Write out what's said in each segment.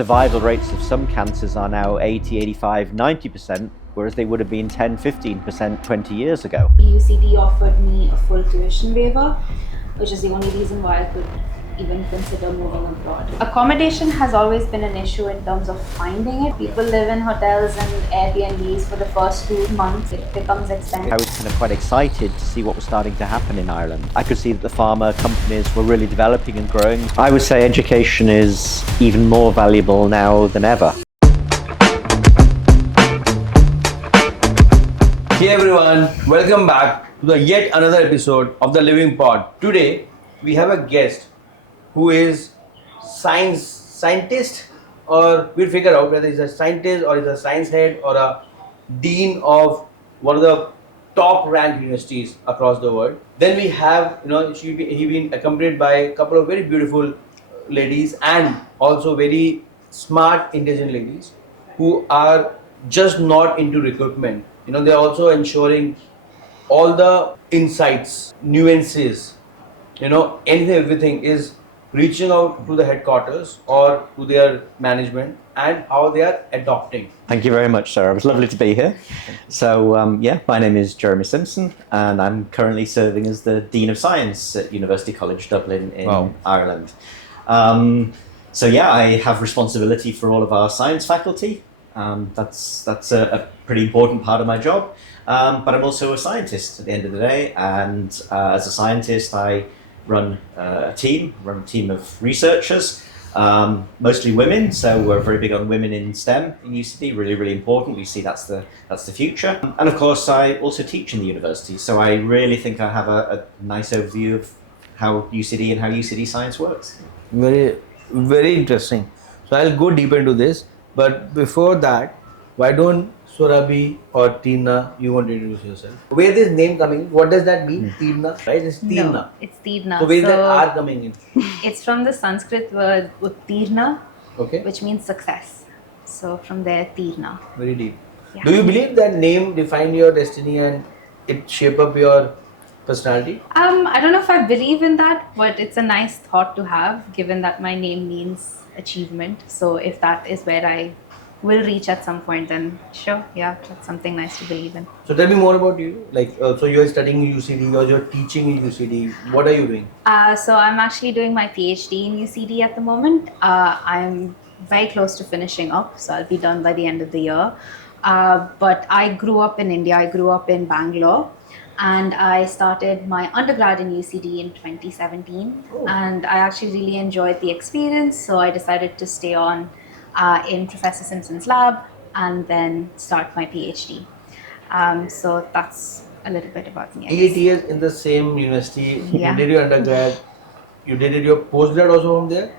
survival rates of some cancers are now 80, 85, 90%, whereas they would have been 10, 15% 20 years ago. UCD offered me a full tuition waiver, which is the only reason why I could even consider moving abroad. Accommodation has always been an issue in terms of finding it. People live in hotels and Airbnbs for the first 2 months. It becomes expensive. I was kind of quite excited to see what was starting to happen in Ireland. I could see that the pharma companies were really developing and growing. I would say education is even more valuable now than ever. Hey everyone, welcome back to the yet another episode of the Living Pod. Today we have a guest who is scientist, or we'll figure out whether he's a scientist or he's a science head or a dean of one of the top ranked universities across the world. Then we have, he been accompanied by a couple of very beautiful ladies and also very smart, intelligent ladies who are just not into recruitment. They're also ensuring all the insights, nuances, anything, everything is reaching out to the headquarters or to their management and how they are adopting. Thank you very much, sir. It was lovely to be here. So, my name is Jeremy Simpson, and I'm currently serving as the Dean of Science at University College Dublin in Ireland. I have responsibility for all of our science faculty. That's a pretty important part of my job. But I'm also a scientist at the end of the day, and as a scientist, I run a team of researchers, mostly women. So we're very big on women in STEM in UCD. Really, really important. We see that's the future. And of course, I also teach in the university. So I really think I have a nice overview of how UCD and how UCD science works. Very, very interesting. So I'll go deeper into this. But before that, why don't Surabhi or Tina, you want to introduce yourself? Where is this name coming? What does that mean? Tina, right? It's Tina. No, it's Tirna. So where is that R coming in? It's from the Sanskrit word Uttirna, Okay. which means success. So from there, Tirna. Very deep. Yeah. Do you believe that name define your destiny and it shape up your personality? I don't know if I believe in that, but it's a nice thought to have, given that my name means achievement. So if that is where I will reach at some point, then sure, yeah, that's something nice to believe in. So tell me more about you. So you are studying in UCD or you're teaching in UCD. What are you doing? So I'm actually doing my PhD in UCD at the moment. I'm very close to finishing up, so I'll be done by the end of the year. But I grew up in India. I grew up in Bangalore. And I started my undergrad in UCD in 2017. Oh. And I actually really enjoyed the experience. So I decided to stay on in Professor Simpson's lab and then start my PhD. So that's a little bit about me. 8 years in the same university. Yeah. You did your undergrad. You did your postgrad also from there.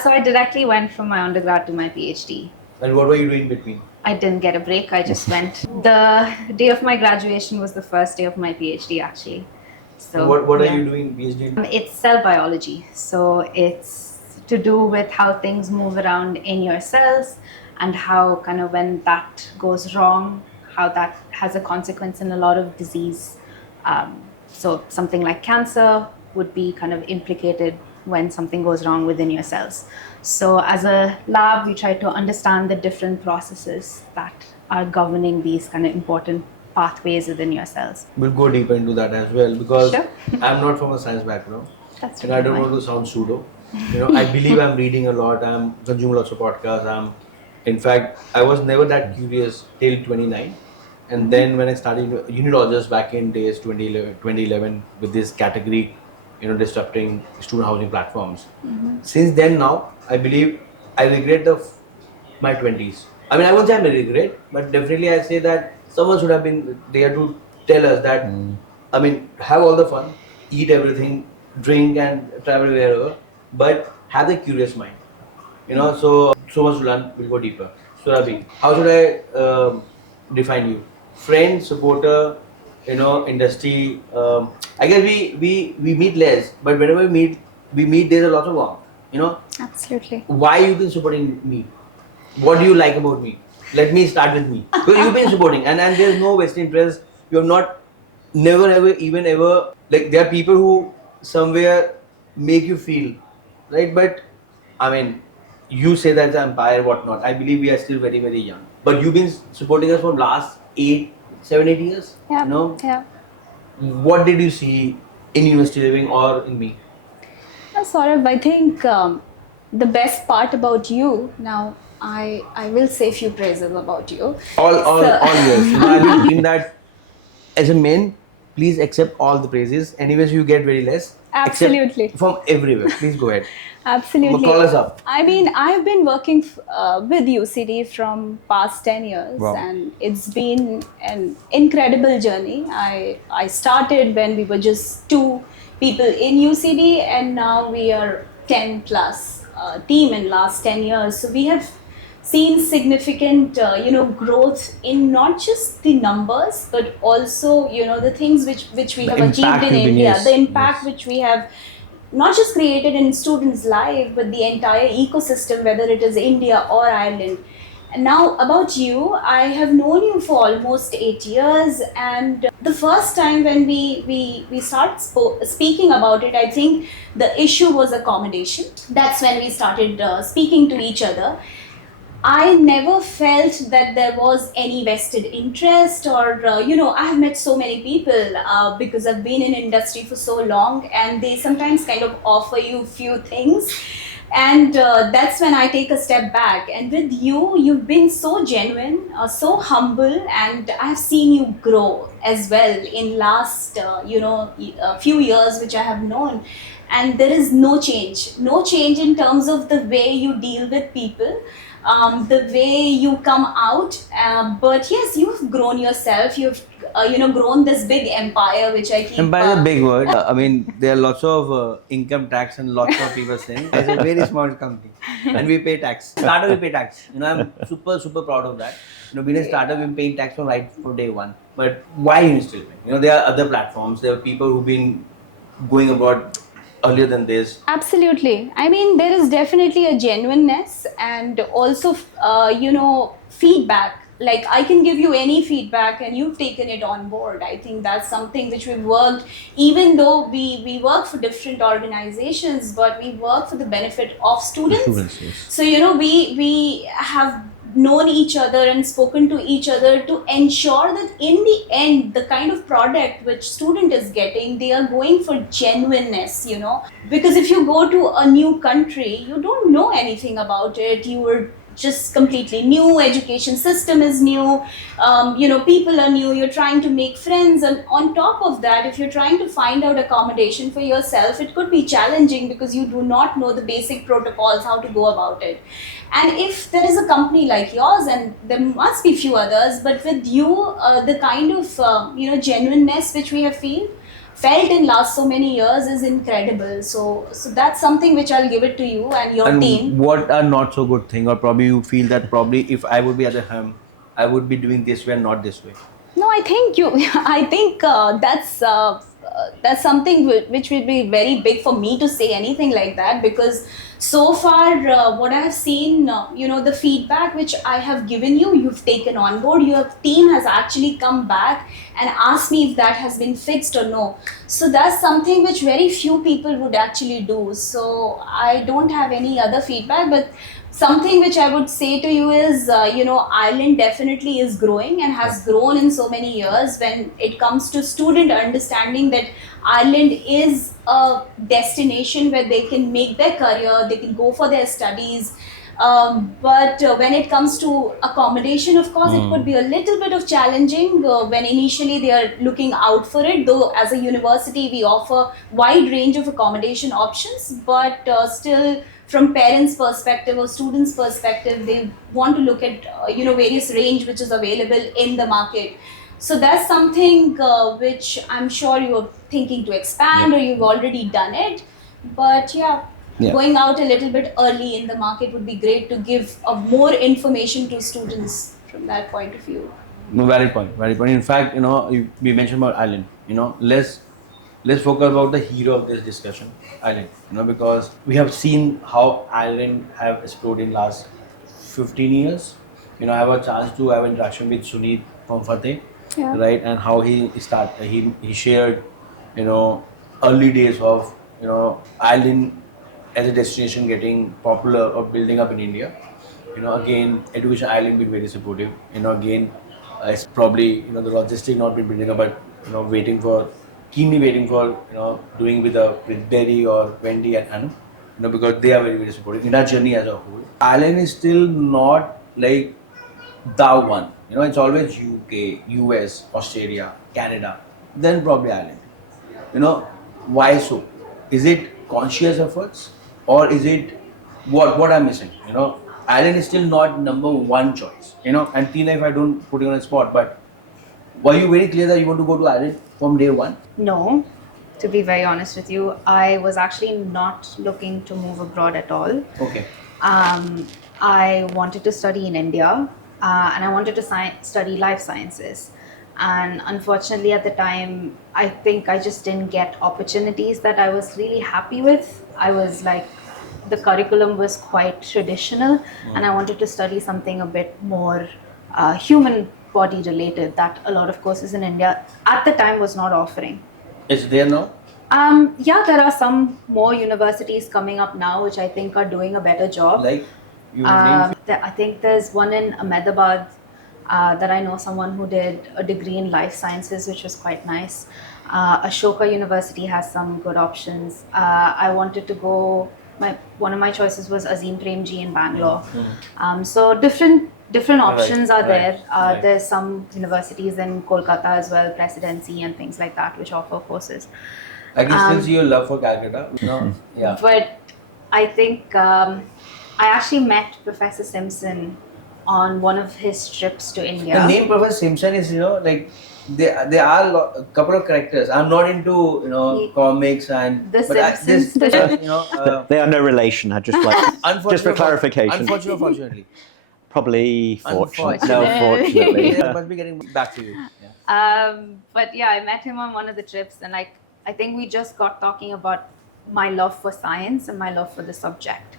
So I directly went from my undergrad to my PhD. And what were you doing between? I didn't get a break. I just went. The day of my graduation was the first day of my PhD, actually. So what yeah. are you doing PhD in? It's cell biology. So it's to do with how things move around in your cells and how kind of when that goes wrong, how that has a consequence in a lot of disease. So something like cancer would be kind of implicated when something goes wrong within your cells. So as a lab, we try to understand the different processes that are governing these kind of important pathways within your cells. We'll go deeper into that as well because Sure. I'm not from a science background. That's And I don't want to sound pseudo. I believe I'm reading a lot. I'm consuming lots of podcasts. In fact, I was never that curious till 29. And then when I started unitologist back in days 2011 with this category, disrupting student housing platforms. Mm-hmm. Since then now, I believe I regret my 20s. I mean, I won't say I regret, but definitely I say that someone should have been there to tell us that, have all the fun, eat everything, drink and travel wherever, but have the curious mind. So much to learn. We'll go deeper. Surabhi, how should I define you? Friend, supporter, industry. I guess we meet less, but whenever we meet there's a lot of warmth. Absolutely. Why you've been supporting me? What do you like about me? Let me start with me. Because you've been supporting and there's no vested interest. You have not, never ever, even ever, like there are people who somewhere make you feel, right? But you say that it's an empire, whatnot. I believe we are still very, very young. But you've been supporting us from last 7, 8 years. Yeah. You know, Yeah. what did you see in University Living or in me? Saurabh, I think the best part about you now, I will say few praises about you. All years. You know, I've been thinking So, that as a man, please accept all the praises. Anyways, you get very less. absolutely. Except from everywhere. Please go ahead. Absolutely. Call us up. I mean, I've been working with UCD from past 10 years, Wow. and it's been an incredible journey. I started when we were just 2 people in UCD, and now we are 10 plus team in last 10 years. So we have seen significant growth in not just the numbers, but also the things which we The have achieved impact in you've been, India, yes, the impact yes. which we have not just created in students' life, but the entire ecosystem, whether it is India or Ireland. And now about you, I have known you for almost 8 years, and the first time when we start speaking about it, I think the issue was accommodation. That's when we started speaking to each other. I never felt that there was any vested interest, or I have met so many people because I've been in industry for so long, and they sometimes kind of offer you few things, and that's when I take a step back. And with you, you've been so genuine, so humble, and I've seen you grow as well in last a few years which I have known. And there is no change in terms of the way you deal with people, the way you come out. But yes, you've grown yourself. You've grown this big empire, which I keep. Empire is a big word. I mean, there are lots of income tax and lots of people saying it's a very small company, and we pay tax. Startup we pay tax. You know, I'm super proud of that. You know, being a startup, we're paying tax from day one. But why University Living? You know, there are other platforms. There are people who've been going abroad earlier than this. Absolutely. I mean, there is definitely a genuineness, and also, feedback. Like, I can give you any feedback and you've taken it on board. I think that's something which we've worked, even though we work for different organizations, but we work for the benefit of students. Yes. So, we have known each other and spoken to each other to ensure that in the end, the kind of product which student is getting, they are going for genuineness, because if you go to a new country, you don't know anything about it. You are just completely new. Education system is new. People are new. You're trying to make friends, and on top of that, if you're trying to find out accommodation for yourself, it could be challenging because you do not know the basic protocols, how to go about it. And if there is a company like yours, and there must be few others, but with you, the kind of genuineness which we have felt in last so many years is incredible. So that's something which I'll give it to you and your team. What are not so good thing, or probably you feel that probably if I would be at the helm, I would be doing this way and not this way? No, I think I think that's something which will be very big for me to say anything like that, because so far what I have seen, the feedback which I have given you, you've taken on board. Your team has actually come back and asked me if that has been fixed or no. So that's something which very few people would actually do. So I don't have any other feedback, but something which I would say to you is, Ireland definitely is growing and has grown in so many years when it comes to student understanding that Ireland is a destination where they can make their career, they can go for their studies. But when it comes to accommodation, of course, it could be a little bit of challenging when initially they are looking out for it. Though as a university, we offer wide range of accommodation options, but still, from parents' perspective or students' perspective, they want to look at various range which is available in the market. So that's something which I'm sure you're thinking to expand, or you've already done it. But going out a little bit early in the market would be great to give more information to students from that point of view. No, valid point. In fact, we mentioned about Ireland. Let's focus about the hero of this discussion, Ireland. Because we have seen how Ireland have exploded in last 15 years. I have a chance to have interaction with Sunit from Fateh, right? And how he started. He shared, early days of Ireland as a destination getting popular or building up in India. Again, Education Ireland being very supportive. Again, it's probably the logistic not been building up, but keenly waiting for doing with Berry or Wendy and Anu. Because they are very very supportive in our journey as a whole. Ireland is still not like the one. It's always UK, US, Australia, Canada, then probably Ireland. Why so? Is it conscious efforts or is it what I'm missing? Ireland is still not number one choice. And Tina, if I don't put you on a spot, but were you very clear that you want to go to Ireland from day one? No, to be very honest with you, I was actually not looking to move abroad at all. Okay. I wanted to study in India, and I wanted to study life sciences. And unfortunately, at the time, I think I just didn't get opportunities that I was really happy with. I was like, the curriculum was quite traditional, and I wanted to study something a bit more human body related that a lot of courses in India at the time was not offering. Is there now? Yeah, there are some more universities coming up now, which I think are doing a better job. Like you name I think there's one in Ahmedabad that I know someone who did a degree in life sciences, which was quite nice. Ashoka University has some good options. I wanted to go. One of my choices was Azim Premji in Bangalore. So different options are there. Right. There's some universities in Kolkata as well, Presidency and things like that, which offer courses. I can still see your love for Calcutta. Yeah. But I think I actually met Professor Simpson on one of his trips to India. The name Professor Simpson is like there are a couple of characters. I'm not into comics and The but Simpsons. They are no relation. I just like just for clarification. Unfortunately. Probably fortunate. No, Unfortunately. fortunately. I must be getting back to you. Yeah. But yeah, I met him on one of the trips, and like I think we just got talking about my love for science and my love for the subject.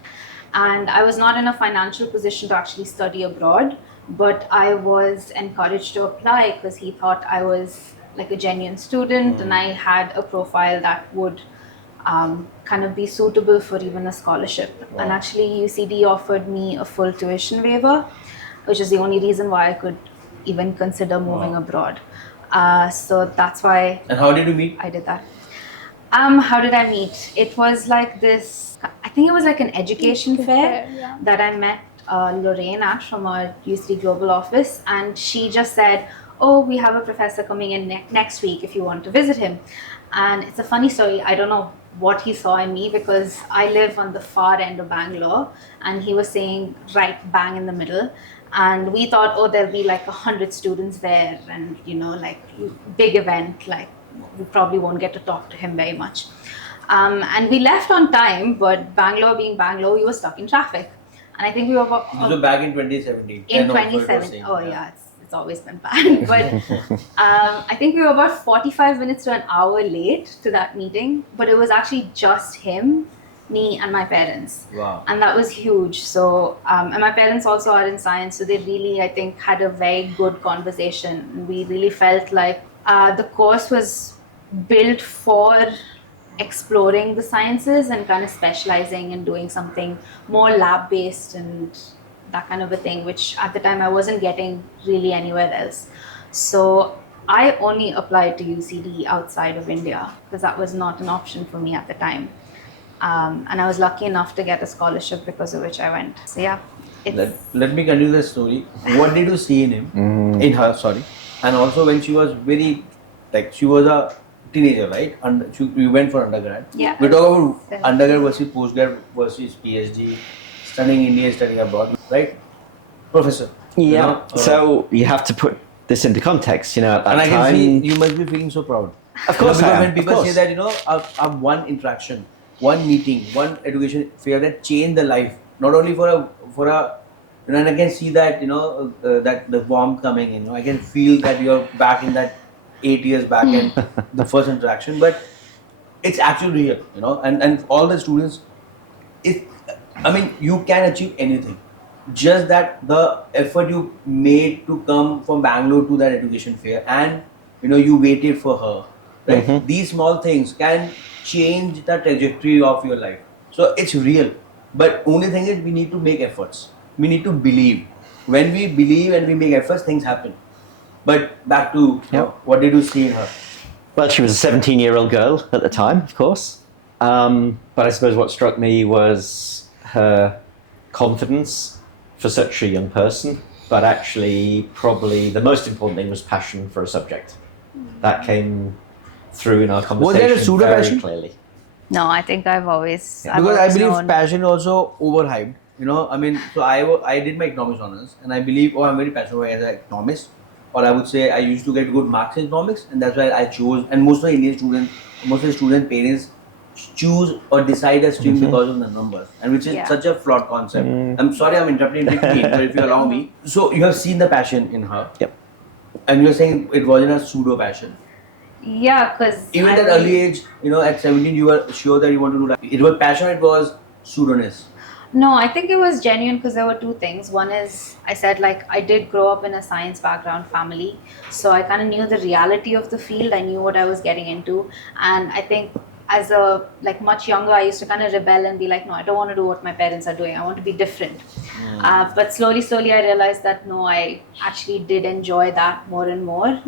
And I was not in a financial position to actually study abroad, but I was encouraged to apply because he thought I was like a genuine student and I had a profile that would kind of be suitable for even a scholarship. Wow. And actually UCD offered me a full tuition waiver, which is the only reason why I could even consider moving abroad. So that's why And how did you meet? I did that. How did I meet? It was like this, I think it was like an education fair Yeah. that I met Lorraine at from our UCD Global office, and she just said, oh, we have a professor coming in next week if you want to visit him. And it's a funny story. I don't know what he saw in me because I live on the far end of Bangalore, and he was saying right bang in the middle. And we thought, oh, there'll be like 100 students there and, like big event, like we probably won't get to talk to him very much. And we left on time, but Bangalore being Bangalore, we were stuck in traffic. And I think we were about... This was back in 2017. In I know what you were 2017. saying. Oh yeah, it's always been bad. But I think we were about 45 minutes to an hour late to that meeting. But it was actually just him, me and my parents. Wow. And that was huge. So, and my parents also are in science. So they really, I think, had a very good conversation. We really felt like the course was built for exploring the sciences and kind of specializing and doing something more lab-based and that kind of a thing, which at the time I wasn't getting really anywhere else. So I only applied to UCD outside of India because that was not an option for me at the time. And I was lucky enough to get a scholarship because of which I went. So yeah. Let me continue the story. What did you see in him? In her, sorry. And also when she was she was a teenager, right? And you went for undergrad. Yeah. We talk about undergrad versus postgrad versus PhD, studying India, studying abroad, right? Professor. Yeah. So you have to put this into context, at that and I time. can see you must be feeling so proud. Of course I because am, when of people course. say that, I've one interaction, one meeting, one education fair that changed the life, not only for a and I can see that that the warmth coming in. I can feel that you're back in that 8 years back and the first interaction, but it's actually real, and all the students, you can achieve anything. Just that the effort you made to come from Bangalore to that education fair and you waited for her, right? Mhm. These small things can change the trajectory of your life. So it's real. But only thing is we need to make efforts. We need to believe. When we believe and we make efforts, things happen. But back to Yep. what did you see in her? Well, she was a 17-year-old girl at the time, of course. But I suppose what struck me was her confidence for such a young person. But actually, probably the most important thing was passion for a subject. That came through in our conversation there a pseudo very passion? clearly. No, I think I've always Because I believe known. passion also overhyped. I mean, so I did my economics honors, and I believe, I'm very passionate as an economist, or I would say I used to get good marks in economics, and that's why I chose. And most of the Indian students, most of the student parents choose or decide a stream because of the numbers, and which is Yeah. such a flawed concept. I'm sorry, I'm interrupting between, but if you allow me. So you have seen the passion in her, Yep. and you're saying it wasn't a pseudo passion. Yeah, because Even at early age, at 17, you were sure that you want to do that. It was passion, it was pseudoness. No, I think it was genuine because there were two things. One is I said like I did grow up in a science background family, so I kind of knew the reality of the field. I knew what I was getting into, and I think as a much younger, I used to kind of rebel and be like, no, I don't want to do what my parents are doing. I want to be different. But slowly, I realized that no, I actually did enjoy that more and more.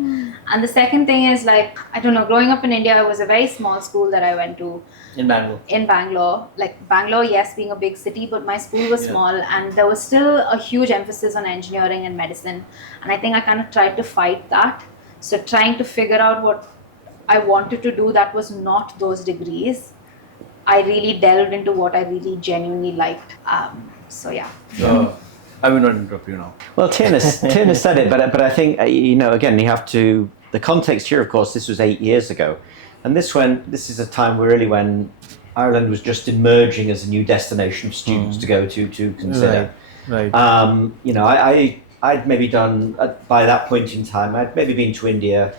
And the second thing is I don't know, growing up in India, it was a very small school that I went to. In Bangalore. In Bangalore, Bangalore, yes, being a big city, but my school was Yeah. small, and there was still a huge emphasis on engineering and medicine. And I think I kind of tried to fight that. So trying to figure out what I wanted to do that was not those degrees, I really delved into what I really genuinely liked. So yeah. I will not interrupt you now. Well, Tierna said it, but I think, again, you have to, the context here, of course, this was 8 years ago. And this is a time really when Ireland was just emerging as a new destination for students to go to consider. Right. I'd maybe done, by that point in time, I'd maybe been to India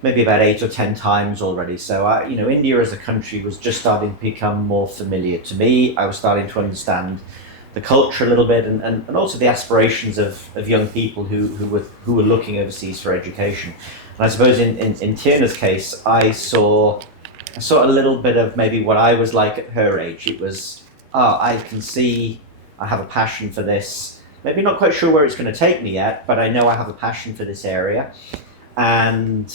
maybe about 8 or 10 times already. So, India as a country was just starting to become more familiar to me. I was starting to understand the culture a little bit and also the aspirations of young people who were looking overseas for education. And I suppose in Tierna's case, I saw a little bit of maybe what I was like at her age. It was, I can see I have a passion for this. Maybe not quite sure where it's going to take me yet, but I know I have a passion for this area. And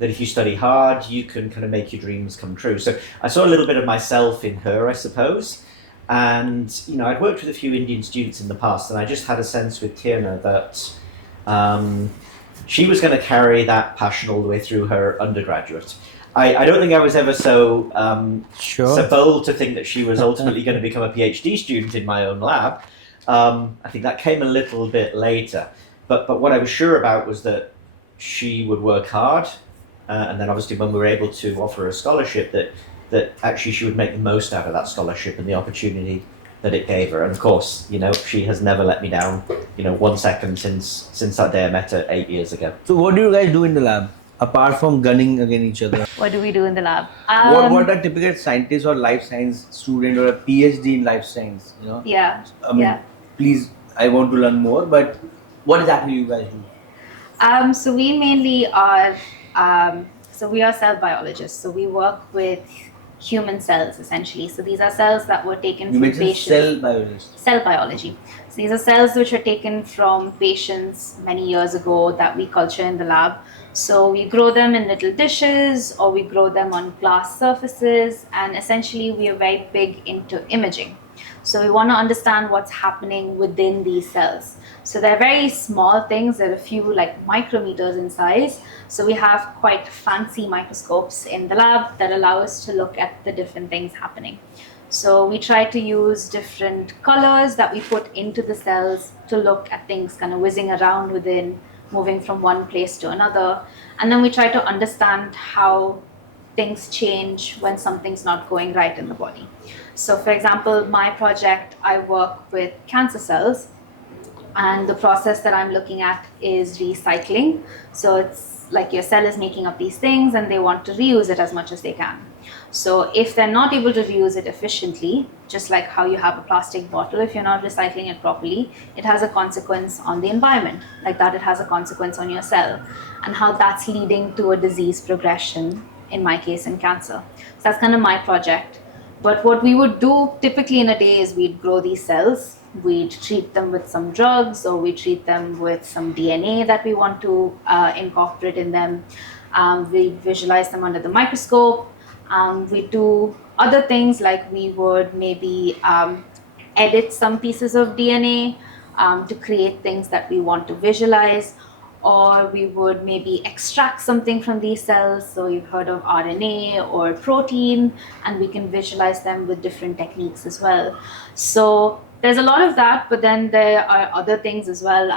that if you study hard, you can kind of make your dreams come true. So I saw a little bit of myself in her, I suppose. And, I'd worked with a few Indian students in the past, and I just had a sense with Tierna that she was going to carry that passion all the way through her undergraduate. I don't think I was ever so bold to think that she was ultimately going to become a PhD student in my own lab. I think that came a little bit later. But what I was sure about was that she would work hard, and then obviously when we were able to offer her a scholarship, that actually she would make the most out of that scholarship and the opportunity that it gave her. And of course, she has never let me down, 1 second since that day I met her 8 years ago. So what do you guys do in the lab apart from gunning against each other? What do we do in the lab? What a typical scientist or life science student or a PhD in life science? Yeah. I mean, please, I want to learn more. But what exactly you guys do? So we mainly are. So we are cell biologists. So we work with human cells essentially. So these are cells that were taken from patients. Cell biologist. Cell biology. So these are cells which are taken from patients many years ago that we culture in the lab. So we grow them in little dishes or we grow them on glass surfaces, and essentially we are very big into imaging. So we want to understand what's happening within these cells. So they're very small things, they're a few micrometers in size. So we have quite fancy microscopes in the lab that allow us to look at the different things happening. So we try to use different colors that we put into the cells to look at things kind of whizzing around within, moving from one place to another. And then we try to understand how things change when something's not going right in the body. So for example, my project, I work with cancer cells, and the process that I'm looking at is recycling. So it's like your cell is making up these things and they want to reuse it as much as they can. So if they're not able to reuse it efficiently, just like how you have a plastic bottle, if you're not recycling it properly, it has a consequence on the environment. Like that, it has a consequence on your cell, and how that's leading to a disease progression, in my case in cancer. So that's kind of my project. But what we would do typically in a day is we'd grow these cells, we'd treat them with some drugs, or we treat them with some DNA that we want to incorporate in them. We visualize them under the microscope. We do other things like we would maybe edit some pieces of DNA to create things that we want to visualize, or we would maybe extract something from these cells. So you've heard of RNA or protein, and we can visualize them with different techniques as well. So there's a lot of that, but then there are other things as well.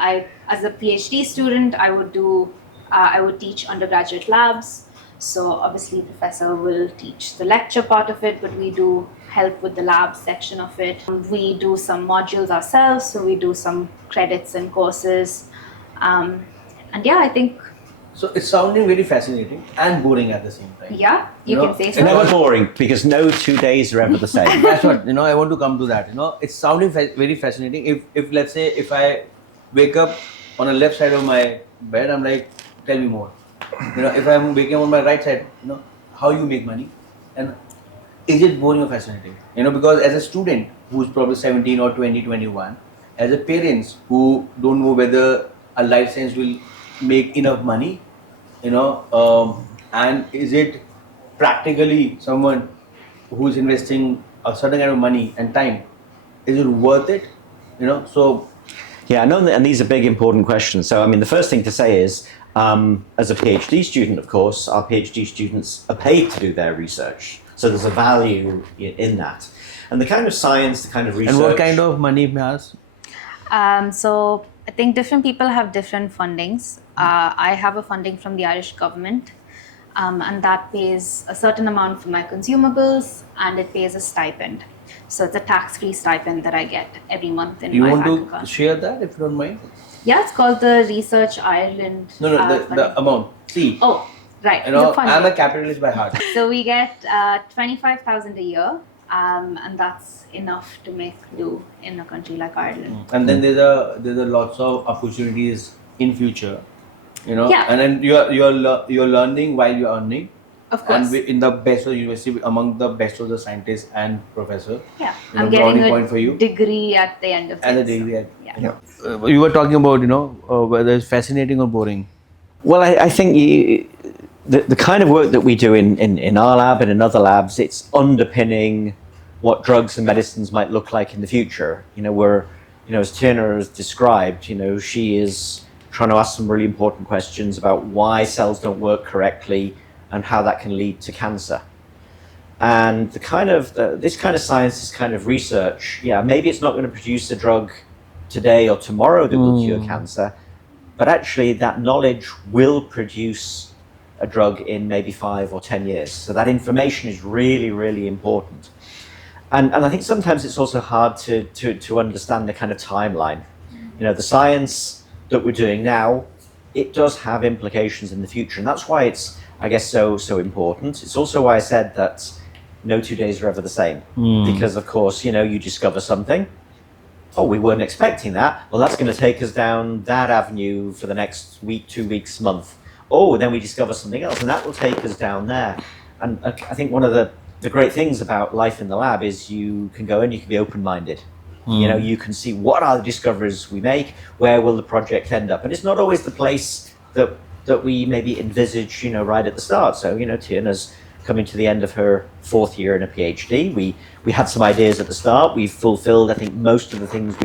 As a PhD student, I would teach undergraduate labs. So obviously professor will teach the lecture part of it, but we do help with the lab section of it. We do some modules ourselves, so we do some credits and courses. And yeah, I think. So it's sounding very fascinating and boring at the same time. Yeah, you can say so. Never boring, because no 2 days are ever the same. That's what, I want to come to that. It's sounding very fascinating. If let's say, if I wake up on the left side of my bed, I'm like, tell me more. If I'm waking up on my right side, how you make money, and is it boring or fascinating? Because as a student who's probably 17 or 20, 21, as a parents who don't know whether a life science will make enough money, and is it practically someone who's investing a certain kind of money and time, is it worth it? So. Yeah, no, and these are big, important questions. So, I mean, the first thing to say is, as a PhD student, of course, our PhD students are paid to do their research. So there's a value in that. And the kind of science, the kind of research... And what kind of money it has? So I think different people have different fundings. I have a funding from the Irish government, and that pays a certain amount for my consumables, and it pays a stipend. So it's a tax-free stipend that I get every month in my bank account. You want to share that, if you don't mind? Yeah, it's called the Research Ireland. No, the amount. See. Oh, right. I'm a capitalist by heart. So we get 25,000 a year, and that's enough to make do in a country like Ireland. And then there's a lots of opportunities in future, Yeah. And then you're learning while you're earning. Of course. And in the best of the university, among the best of the scientists and professor. Yeah, brownie I'm getting point for you. a degree at the end of it. And a degree at Yeah. You were talking about whether it's fascinating or boring. Well, I think the kind of work that we do in our lab and in other labs, it's underpinning what drugs and medicines might look like in the future. As Tina has described, she is trying to ask some really important questions about why cells don't work correctly and how that can lead to cancer. And this kind of science, this kind of research, maybe it's not going to produce a drug today or tomorrow that will cure cancer, but actually that knowledge will produce a drug in maybe 5 or 10 years. So that information is really, really important. And I think sometimes it's also hard to understand the kind of timeline. The science that we're doing now, it does have implications in the future, and that's why it's, I guess, so important. It's also why I said that no 2 days are ever the same. Because, of course, you discover something. Oh, we weren't expecting that. Well, that's going to take us down that avenue for the next week, 2 weeks, month. Oh, then we discover something else, and that will take us down there. And I think one of the great things about life in the lab is you can go in, you can be open-minded. You can see what are the discoveries we make, where will the project end up. And it's not always the place that we maybe envisage, right at the start. So, Tina's coming to the end of her 4th year in a PhD. We had some ideas at the start. We've fulfilled, I think, most of the things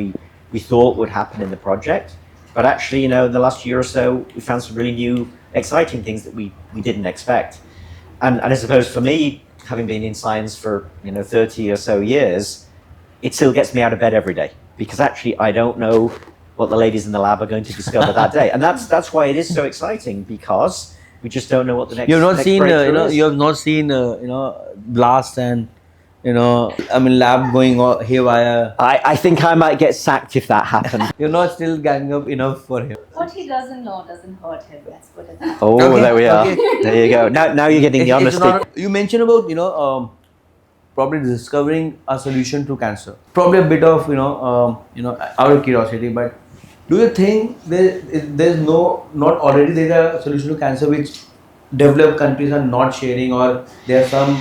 we thought would happen in the project. But actually, in the last year or so, we found some really new, exciting things that we didn't expect. And I suppose for me, having been in science for, 30 or so years, it still gets me out of bed every day, because actually I don't know what the ladies in the lab are going to discover that day. And that's why it is so exciting, because we just don't know what the next You have not next seen breakthrough is. you have not seen blast and lab going haywire. I think I might get sacked if that happened. You're not still ganging up enough for him. What he doesn't know doesn't hurt him. Let's put it that way. Oh, Okay, there we are. okay. There you go. Now you're getting the It's honesty. you mentioned about probably discovering a solution to cancer. Probably a bit of out of curiosity, but do you think there's not already there's a solution to cancer which developed countries are not sharing, or there's some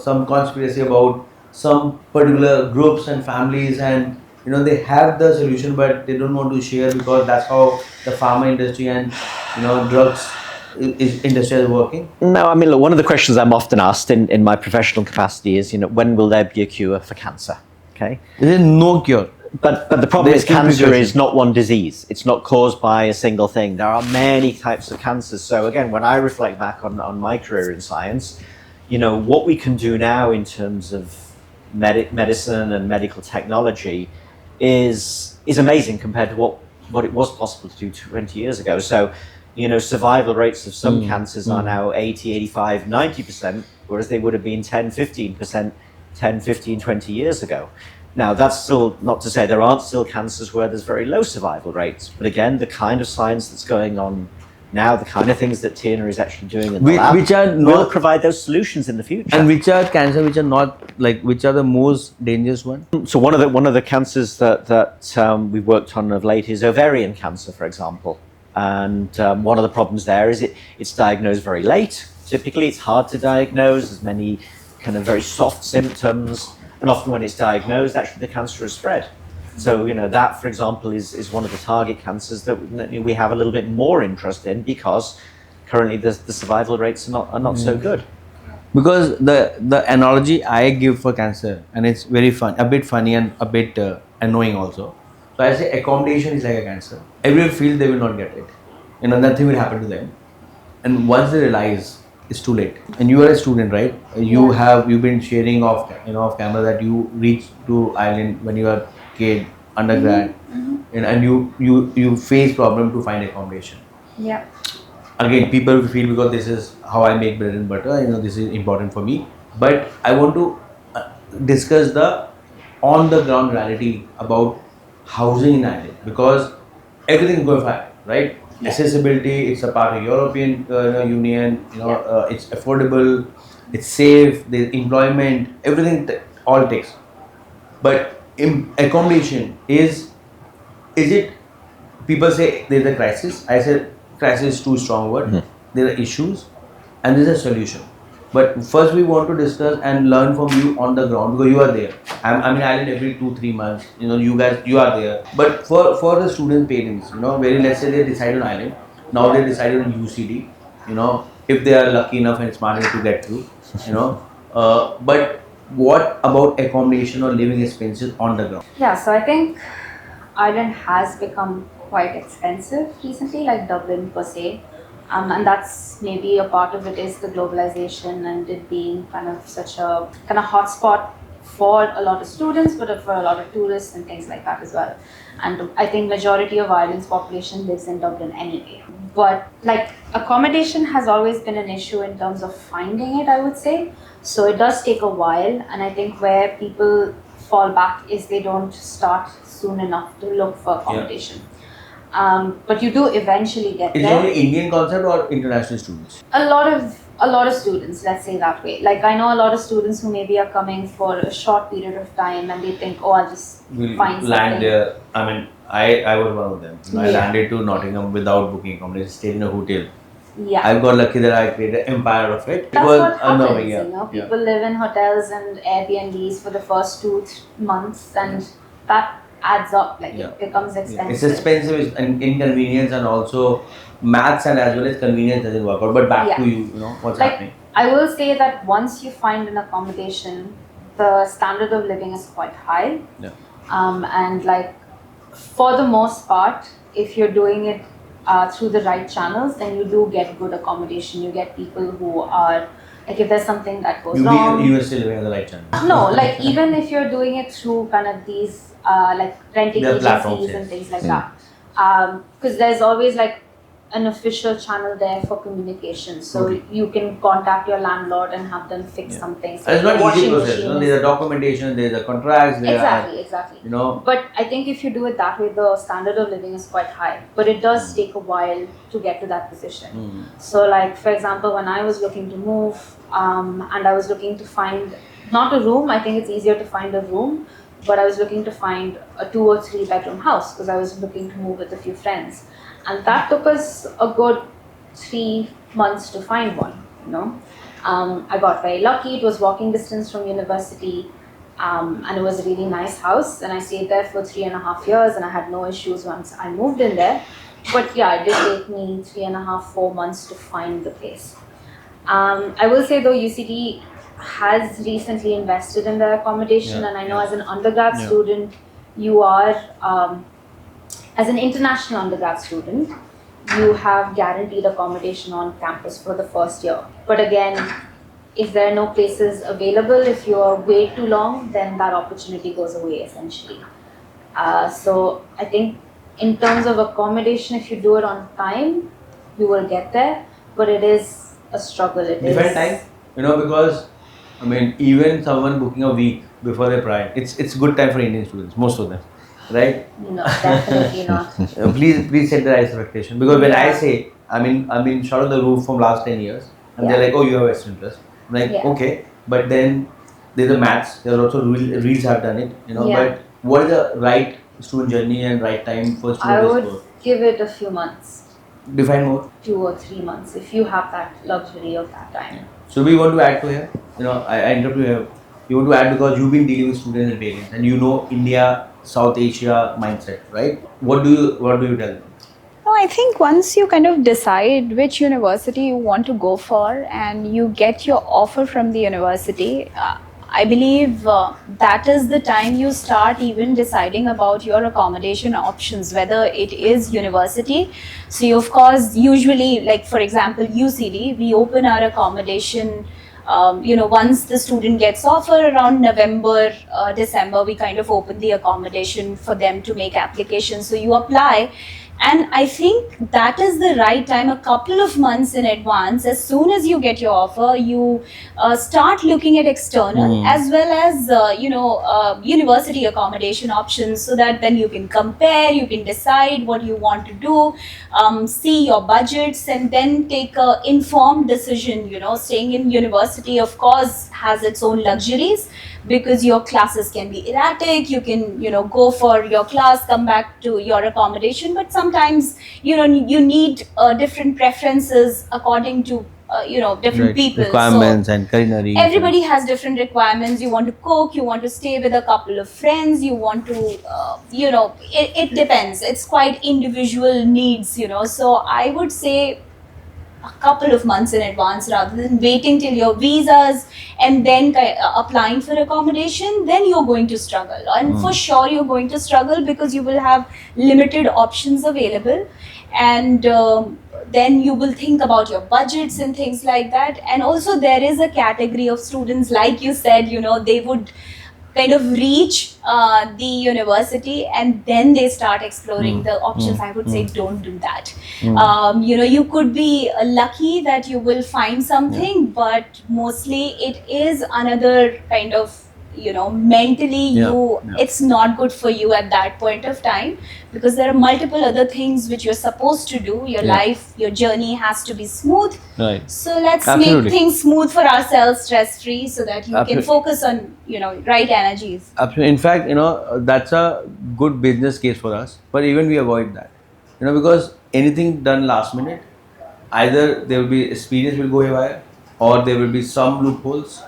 some conspiracy about some particular groups and families, and they have the solution, but they don't want to share because that's how the pharma industry and drugs industry is working. No, I mean, look, one of the questions I'm often asked in my professional capacity is, when will there be a cure for cancer? Okay. There is no cure. But the problem is cancer is not one disease. It's not caused by a single thing. There are many types of cancers. So again, when I reflect back on my career in science, what we can do now in terms of medicine and medical technology is amazing compared to what it was possible to do 20 years ago. So, survival rates of some cancers are now 80, 85, 90%, whereas they would have been 10, 15%, 10, 15, 20 years ago. Now, that's still not to say there aren't still cancers where there's very low survival rates. But again, the kind of science that's going on now, the kind of things that Tina is actually doing in the lab, will provide those solutions in the future. And which are cancer, which are not, which are the most dangerous one? So one of the cancers that we've worked on of late is ovarian cancer, for example. And one of the problems there is it's diagnosed very late. Typically, it's hard to diagnose. There's many kind of very soft symptoms. And often when it's diagnosed, actually the cancer has spread. So, that, for example, is one of the target cancers that we have a little bit more interest in, because currently the survival rates are not so good. Because the analogy I give for cancer, and it's very fun, a bit funny and a bit annoying also. So I say accommodation is like a cancer. Every field they will not get it. Nothing will happen to them. And once they realize, it's too late. And you are a student, right? You've been sharing off camera that you reached to Ireland when you were kid, undergrad, and you face problem to find accommodation. Yeah. Again, people feel because this is how I make bread and butter. This is important for me. But I want to discuss the on the ground reality about housing in Ireland, because everything is going fine, right? Accessibility, it's a part of European Union, it's affordable, it's safe, there's employment, everything all takes. But accommodation is it, people say there's a crisis. I said crisis is too strong word. There are issues and there's a solution. But first we want to discuss and learn from you on the ground, because you are there. I'm in Ireland every 2-3 months. You are there. But for the student parents, very, let's say they decide on Ireland. Now they decided on UCD. If they are lucky enough and smart enough to get through. But what about accommodation or living expenses on the ground? Yeah, so I think Ireland has become quite expensive recently, like Dublin per se. And that's maybe a part of it is the globalization and it being kind of such a kind of hotspot for a lot of students, but for a lot of tourists and things like that as well. And I think majority of Ireland's population lives in Dublin anyway. But accommodation has always been an issue in terms of finding it, I would say. So it does take a while, and I think where people fall back is they don't start soon enough to look for accommodation. But you do eventually get there. Is it only Indian concept or international students? A lot of students, let's say that way. I know a lot of students who maybe are coming for a short period of time and they think, I'll just find something. Land there. I mean, I was one of them. I landed to Nottingham without booking accommodation, stayed in a hotel. Yeah. I got lucky that I created an empire of it. That's what happens, People live in hotels and Airbnbs for the first 2 months, and that adds up. It becomes expensive. It's expensive, it's an inconvenience, and also maths and as well as convenience doesn't work out. But back to you, what's happening. I will say that once you find an accommodation, the standard of living is quite high. Yeah. And for the most part, if you're doing it through the right channels, then you do get good accommodation. You get people who are if there's something that goes wrong. You are still living on the right channel. No, even if you're doing it through kind of these renting agencies and things like that, because there's always an official channel there for communication, so you can contact your landlord and have them fix something. So it's not an easy process. There's a documentation, there's a contracts. Exactly. But I think if you do it that way, the standard of living is quite high. But it does take a while to get to that position. So, for example, when I was looking to move, and I was looking to find not a room. I think it's easier to find a room, but I was looking to find a 2 or 3 bedroom house because I was looking to move with a few friends. And that took us a good 3 months to find one, I got very lucky. It was walking distance from university. and it was a really nice house, and I stayed there for 3.5 years, and I had no issues once I moved in there. But yeah, it did take me 3.5, 4 months to find the place. I will say though, UCD has recently invested in their accommodation, and I know as an undergrad student, you are, as an international undergrad student, you have guaranteed accommodation on campus for the first year. But again, if there are no places available, if you're way too long, then that opportunity goes away essentially. So I think in terms of accommodation, if you do it on time, you will get there, but it is a struggle. Different time, because I mean, even someone booking a week before their pride, it's good time for Indian students, most of them, right? No, definitely not. Please set the right expectation, because when I say, I mean, I've been shot on the roof from last 10 years, and they're like, oh, you have Western plus. I'm like, okay, but then there's the maths, there are also reels have done it, but what is the right student journey and right time for students? I would give it a few months. Define more. 2 or 3 months, if you have that luxury of that time. So we want to add to here, I interrupt you here. You want to add because you've been dealing with students and parents, and India, South Asia mindset, right? What do you tell them? No, I think once you kind of decide which university you want to go for and you get your offer from the university, I believe that is the time you start even deciding about your accommodation options, whether it is university. So you, of course, usually, like for example, UCD, we open our accommodation, once the student gets offer around November, December, we kind of open the accommodation for them to make applications. So you apply. And I think that is the right time, a couple of months in advance. As soon as you get your offer, you start looking at external as well as, university accommodation options, so that then you can compare, you can decide what you want to do, see your budgets, and then take an informed decision. Staying in university, of course, has its own luxuries, because your classes can be erratic. You can, go for your class, come back to your accommodation, but sometimes, you need different preferences according to, different people. Requirements and culinary. Everybody has different requirements. You want to cook, you want to stay with a couple of friends, you want to, it depends. It's quite individual needs, So I would say a couple of months in advance, rather than waiting till your visas and then applying for accommodation. Then you're going to struggle, and for sure you're going to struggle, because you will have limited options available, and then you will think about your budgets and things like that. And also there is a category of students, like you said, they would kind of reach the university and then they start exploring the options. I would say don't do that. You could be lucky that you will find something, but mostly it is another kind of, mentally it's not good for you at that point of time, because there are multiple other things which you're supposed to do. Your life, your journey has to be smooth. Right. So let's make things smooth for ourselves, stress-free, so that you can focus on, right energies. Absolutely. In fact, that's a good business case for us, but even we avoid that, because anything done last minute, either there will be experience will go haywire, or there will be some loopholes,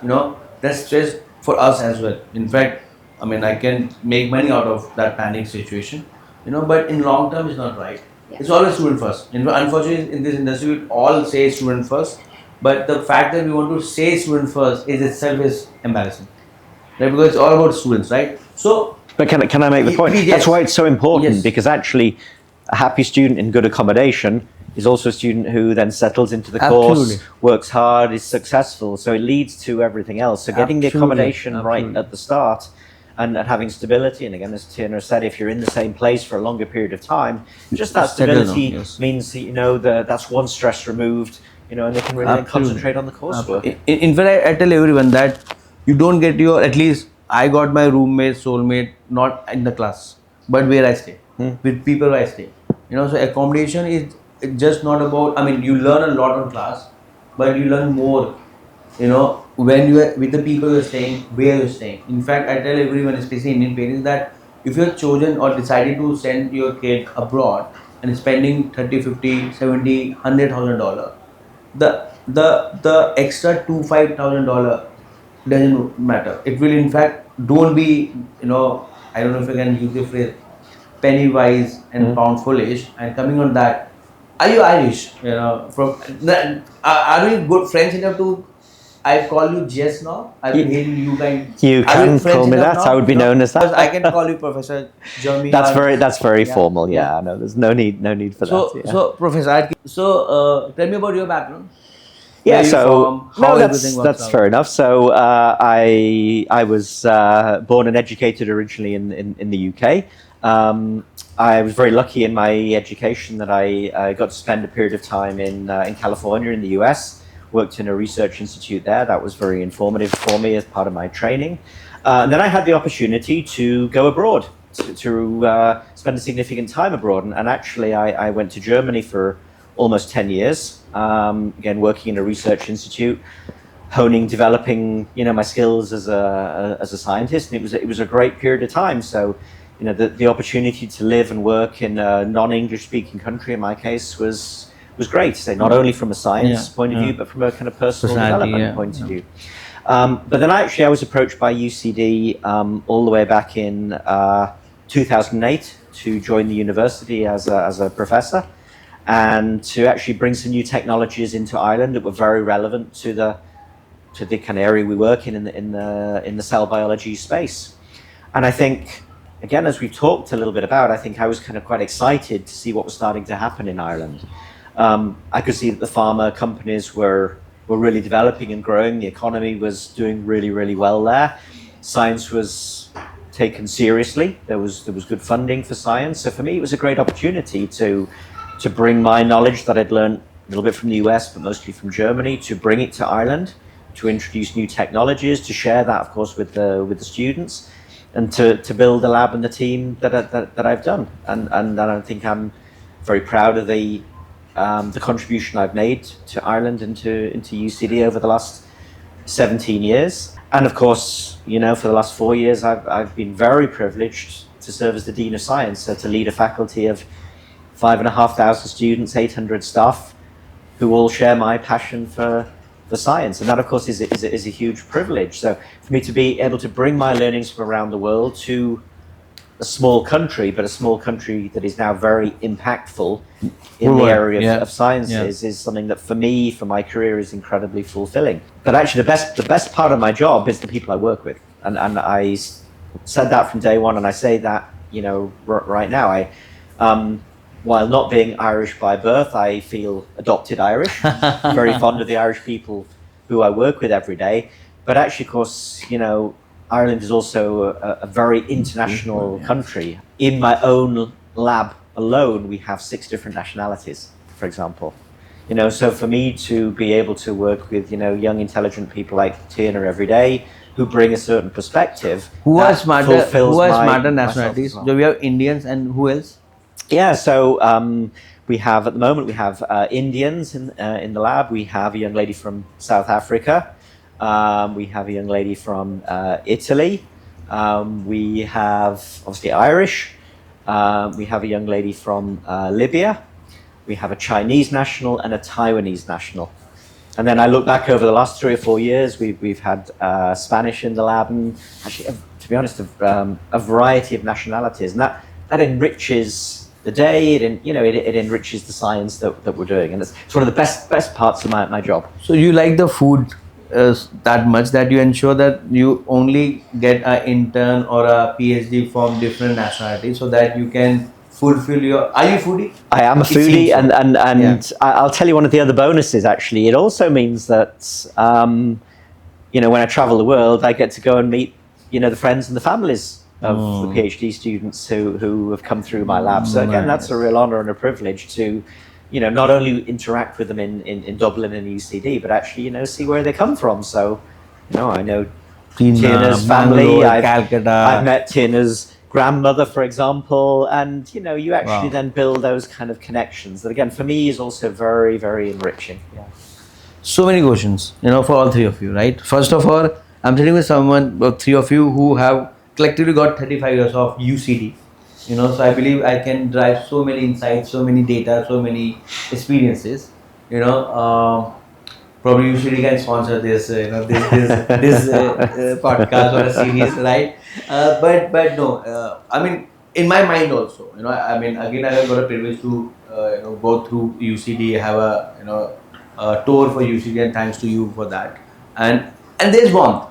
that's stress for us as well. In fact, I mean, I can make money out of that panic situation, but in long term it's not right. It's always student first. Unfortunately, in this industry, we all say student first, but the fact that we want to say student first is itself is embarrassing, right? Because it's all about students, right? So, but can I make the point? Yes. That's why it's so important, Yes. because actually a happy student in good accommodation is also a student who then settles into the Absolutely. course, works hard, is successful. So it leads to everything else. So getting the accommodation right at the start and having stability, and again, as Tina said, if you're in the same place for a longer period of time, just that stability means that, that's one stress removed, and they can really then concentrate on the coursework. In fact, I tell everyone that you don't get at least I got my roommate, soulmate, not in the class, but where I stay, with people I stay. So accommodation is just not about, I mean, you learn a lot on class, but you learn more, when you are with the people you're staying, where you're staying. In fact, I tell everyone, especially Indian parents, that if you're chosen or decided to send your kid abroad and spending $30, $50, $70, $100,000, the extra $2,000, $5,000 doesn't matter. It will in fact don't be, I don't know if I can use the phrase penny wise and pound foolish. And coming on that, are you Irish? Are we good friends enough to? I call you Jess now. I've been hearing you guys. You Are we can friends call me enough that. now? I would be known as that. Because I can call you Professor Jeremy. That's very Yeah. formal. Yeah, no, there's no need for So, that. Yeah. so Professor, tell me about your background. Yeah, Where you so from, how no, everything works that's out. fair enough. So I was born and educated originally in the UK. I was very lucky in my education that I got to spend a period of time in California in the US. Worked in a research institute there. That was very informative for me as part of my training. And then I had the opportunity to go abroad to spend a significant time abroad. And actually, I went to Germany for almost 10 years. Again, working in a research institute, honing, developing, my skills as a scientist. And it was a great period of time. So, the opportunity to live and work in a non-English speaking country, in my case, was great. So not only from a science point of view, but from a kind of personal development point of view. But then I was approached by UCD all the way back in 2008 to join the university as a professor, and to actually bring some new technologies into Ireland that were very relevant to the kind of area we work in the cell biology space. And I think, again, as we've talked a little bit about, I think I was kind of quite excited to see what was starting to happen in Ireland. I could see that the pharma companies were really developing and growing. The economy was doing really, really well there. Science was taken seriously. There was good funding for science. So for me, it was a great opportunity to bring my knowledge that I'd learned a little bit from the US, but mostly from Germany, to bring it to Ireland, to introduce new technologies, to share that, of course, with the students, and to build a lab and the team that I've done. And I think I'm very proud of the contribution I've made to Ireland and to UCD over the last 17 years. And of course, for the last 4 years, I've been very privileged to serve as the Dean of Science, so to lead a faculty of 5,500 students, 800 staff, who all share my passion for science. And that, of course, is a huge privilege. So for me to be able to bring my learnings from around the world to a small country, but a small country that is now very impactful in the area of sciences, is something that for me, for my career, is incredibly fulfilling. But actually, the best part of my job is the people I work with, and I said that from day one, and I say that right now. While not being Irish by birth, I feel adopted Irish. Very fond of the Irish people who I work with every day. But actually, of course, Ireland is also a very international country. In my own lab alone, we have 6 different nationalities, for example. So for me to be able to work with, young, intelligent people like Tina every day, who bring a certain perspective. Who are smarter nationalities? Well. Do we have Indians and who else? Yeah, so we have, at the moment, we have Indians in the lab. We have a young lady from South Africa. We have a young lady from Italy. We have, obviously, Irish. We have a young lady from Libya. We have a Chinese national and a Taiwanese national. And then I look back over the last 3 or 4 years, we've had Spanish in the lab, and actually, to be honest, a variety of nationalities. And that enriches the day, it enriches the science that we're doing. And it's one of the best parts of my job. So you like the food that much that you ensure that you only get an intern or a PhD from different nationalities so that you can fulfill your... Are you a foodie? I am a foodie, and I'll tell you one of the other bonuses, actually. It also means that, when I travel the world, I get to go and meet, the friends and the families of the PhD students who have come through my lab. So again, that's a real honor and a privilege to, not only interact with them in Dublin and UCD, but actually, see where they come from. So, I know Tina's family. I've met Tina's grandmother, for example, and you actually then build those kind of connections that, again, for me, is also very, very enriching. Yeah. So many questions, for all 3 of you, right? First of all, I'm sitting with someone, 3 of you, who have collectively got 35 years of UCD. So I believe I can drive so many insights, so many data, so many experiences. Probably UCD can sponsor this, this podcast or a series, right? But no, I mean, in my mind also, I mean, again, I have got a privilege to go through UCD, have a a tour for UCD, and thanks to you for that. And there's warmth,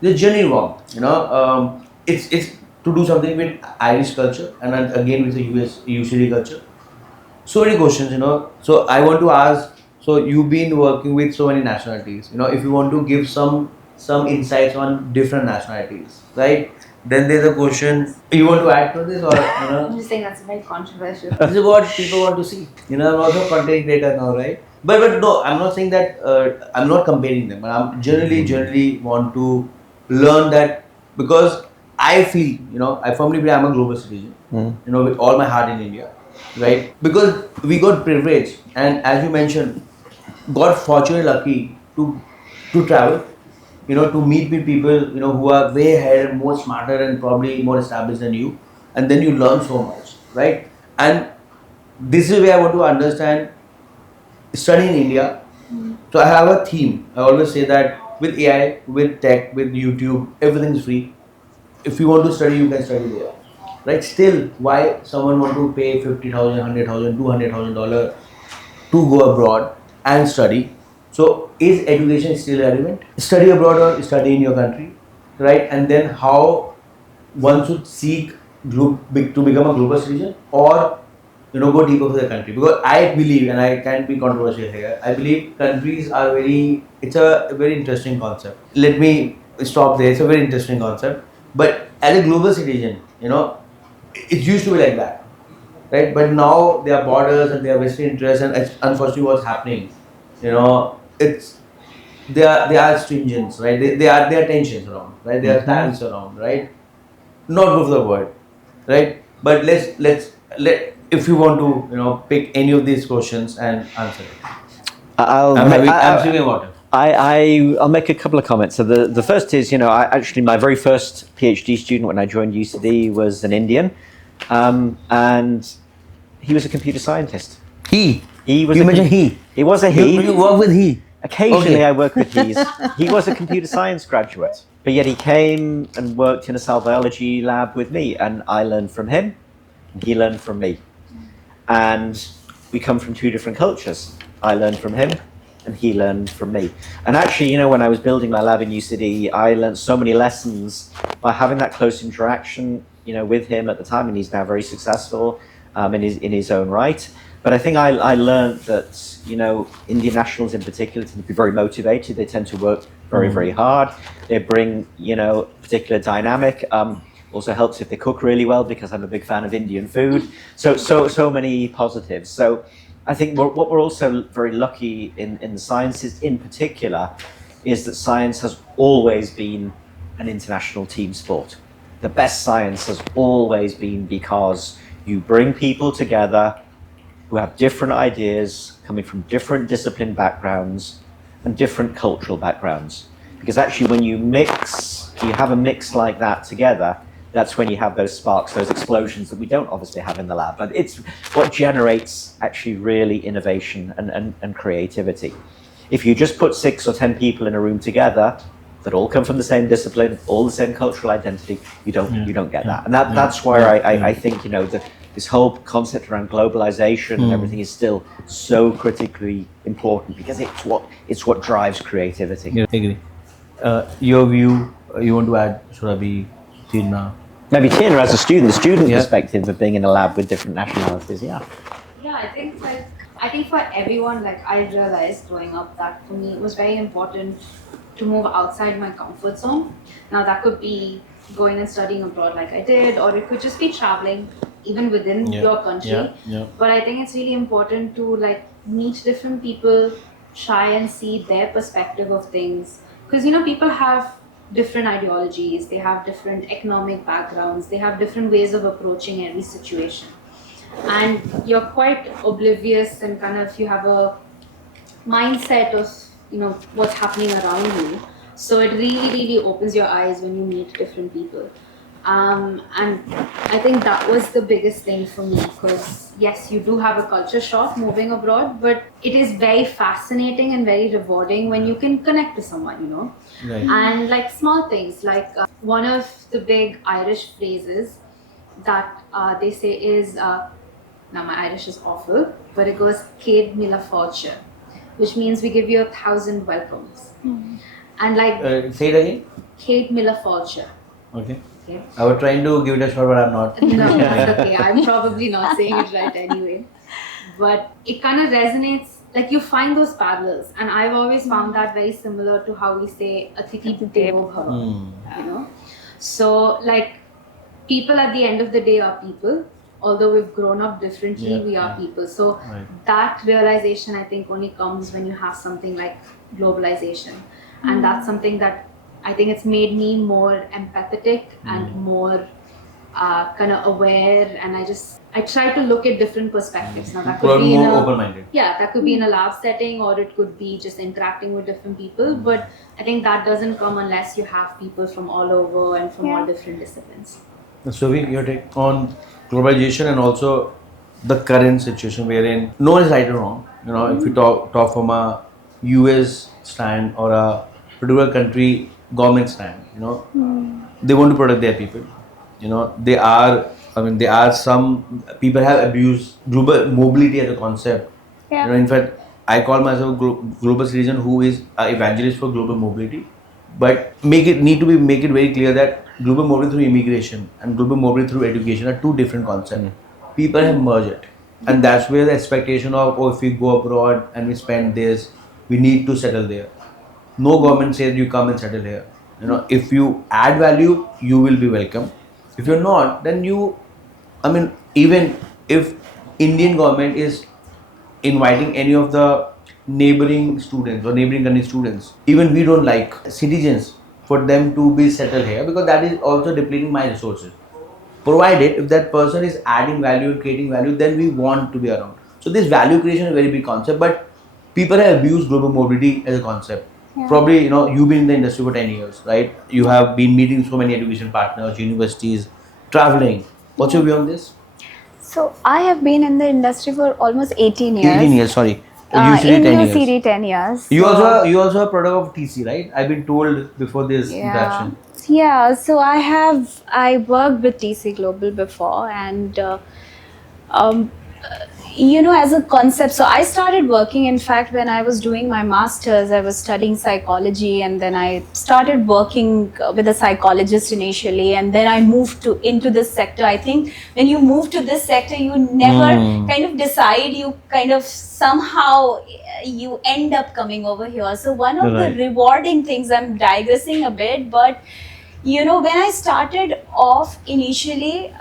there's genuine warmth. It's to do something with Irish culture, and then again with the UCD culture. So many questions, So I want to ask. So you've been working with so many nationalities. If you want to give some insights on different nationalities, right? Then there's a question. You want to add to this, or I'm just saying that's very controversial. this is what people want to see. I'm also a content creator now, right? But no, I'm not saying that. I'm not comparing them. But I'm generally want to learn that, because I feel, I firmly believe I'm a global citizen. With all my heart in India, right? Because we got privilege, and as you mentioned, got fortunately lucky to travel, to meet with people, who are way ahead, more smarter, and probably more established than you, and then you learn so much, right? And this is where I want to understand study in India. So I have a theme. I always say that with AI, with tech, with YouTube, everything is free. If you want to study, you can study there. Right? Still, why someone want to pay $50,000, $100,000, $200,000 to go abroad and study? So is education still relevant? Study abroad or study in your country, right? And then how one should seek to become a global citizen, or go deeper for the country, because I believe, and I can be controversial here, I believe countries are it's a very interesting concept. Let me stop there. It's a very interesting concept, but as a global citizen, it used to be like that, right? But now there are borders and there are vested interests, and it's unfortunately what's happening, it's there are stringents, right? There are tensions around, right? There are tariffs around, right? Not good for the world, right? But let if you want to pick any of these questions and answer it. I'm sipping water. I'll make a couple of comments. So the first is, actually my very first PhD student when I joined UCD was an Indian, and he was a computer scientist. He was. You mentioned he. He was a he. You work with he. Occasionally, Okay. I work with he's. He was a computer science graduate, but yet he came and worked in a cell biology lab with me, and I learned from him, and he learned from me. And we come from two different cultures. I learned from him, and he learned from me. And actually, when I was building my lab in UCD, I learned so many lessons by having that close interaction, with him at the time, and he's now very successful in his own right. But I think I learned that, Indian nationals in particular tend to be very motivated. They tend to work very, very hard. They bring, particular dynamic. Also helps if they cook really well, because I'm a big fan of Indian food. So many positives. So I think what we're also very lucky in the sciences in particular is that science has always been an international team sport. The best science has always been because you bring people together who have different ideas, coming from different discipline backgrounds and different cultural backgrounds. Because actually when you have a mix like that together, that's when you have those sparks, those explosions that we don't obviously have in the lab. But it's what generates actually really innovation and creativity. If you just put 6 or 10 people in a room together that all come from the same discipline, all the same cultural identity, you don't get that. And that's where I think, this whole concept around globalization and everything is still so critically important, because it's what drives creativity. Yeah, I agree. Your view, you want to add, Surabhi, Tina? Maybe Tina, as a student, Yeah. perspective of being in a lab with different nationalities, yeah. Yeah, I think for everyone, I realized growing up that for me it was very important to move outside my comfort zone. Now that could be going and studying abroad like I did, or it could just be traveling even within your country. Yeah. But I think it's really important to meet different people, try and see their perspective of things, because people have different ideologies, they have different economic backgrounds, they have different ways of approaching every situation, and you're quite oblivious and you have a mindset of what's happening around you. So it really opens your eyes when you meet different people. And I think that was the biggest thing for me, because yes, you do have a culture shock moving abroad, but it is very fascinating and very rewarding when you can connect to someone, you know. Right. And like small things, like one of the big Irish phrases that they say is, now my Irish is awful, but it goes "Céad Mille Fáilte," which means we give you 1,000 welcomes. And like Say it again. "Céad Mille Fáilte." Okay. Okay. I was trying to give it a shot, but I'm not. No, that's okay. I'm probably not saying it right anyway. But it kind of resonates, like you find those parallels. And I've always found that very similar to how we say Atiti Devo Bhava, you know? So, like, people at the end of the day are people. Although we've grown up differently, Yeah, we are yeah. people. So, Right. that realization, I think, only comes when you have something like globalization. And that's something that I think it's made me more empathetic and more kind of aware, and I try to look at different perspectives. Now that could be in More a, open-minded. yeah, that could be in a lab setting, or it could be just interacting with different people. But I think that doesn't come unless you have people from all over and from all different disciplines. So your take on globalization and also the current situation we're in. No one is right or wrong. You know, if we talk from a US stand or a particular country government stand, you know, they want to protect their people. You know, there are some people have abused global mobility as a concept. Yeah. You know, in fact, I call myself global citizen who is an evangelist for global mobility. But make it very clear that global mobility through immigration and global mobility through education are two different concepts. People have merged it, and that's where the expectation of, oh, if we go abroad and we spend this, we need to settle there. No government says you come and settle here. You know, if you add value, you will be welcome. If you're not, then even if Indian government is inviting any of the neighboring students or neighboring country students, even we don't like citizens for them to be settled here, because that is also depleting my resources. Provided if that person is adding value and creating value, then we want to be around. So this value creation is a very big concept, but people have abused global mobility as a concept. Probably, you know, you've been in the industry for 10 years, right? You have been meeting so many education partners, universities, traveling. What's your view on this? So I have been in the industry for almost 18 years. 18 years, sorry. In UCD 10 UCD years. 10 years. You So- also a product of TC, right? I've been told before this interaction. Yeah, so I worked with TC Global before, and you know, as a concept, so I started working, in fact, when I was doing my master's. I was studying psychology, and then I started working with a psychologist initially, and then I moved into this sector. I think when you move to this sector, you never kind of decide, you kind of somehow you end up coming over here. So one of the rewarding things, I'm digressing a bit, but you know, when I started off initially,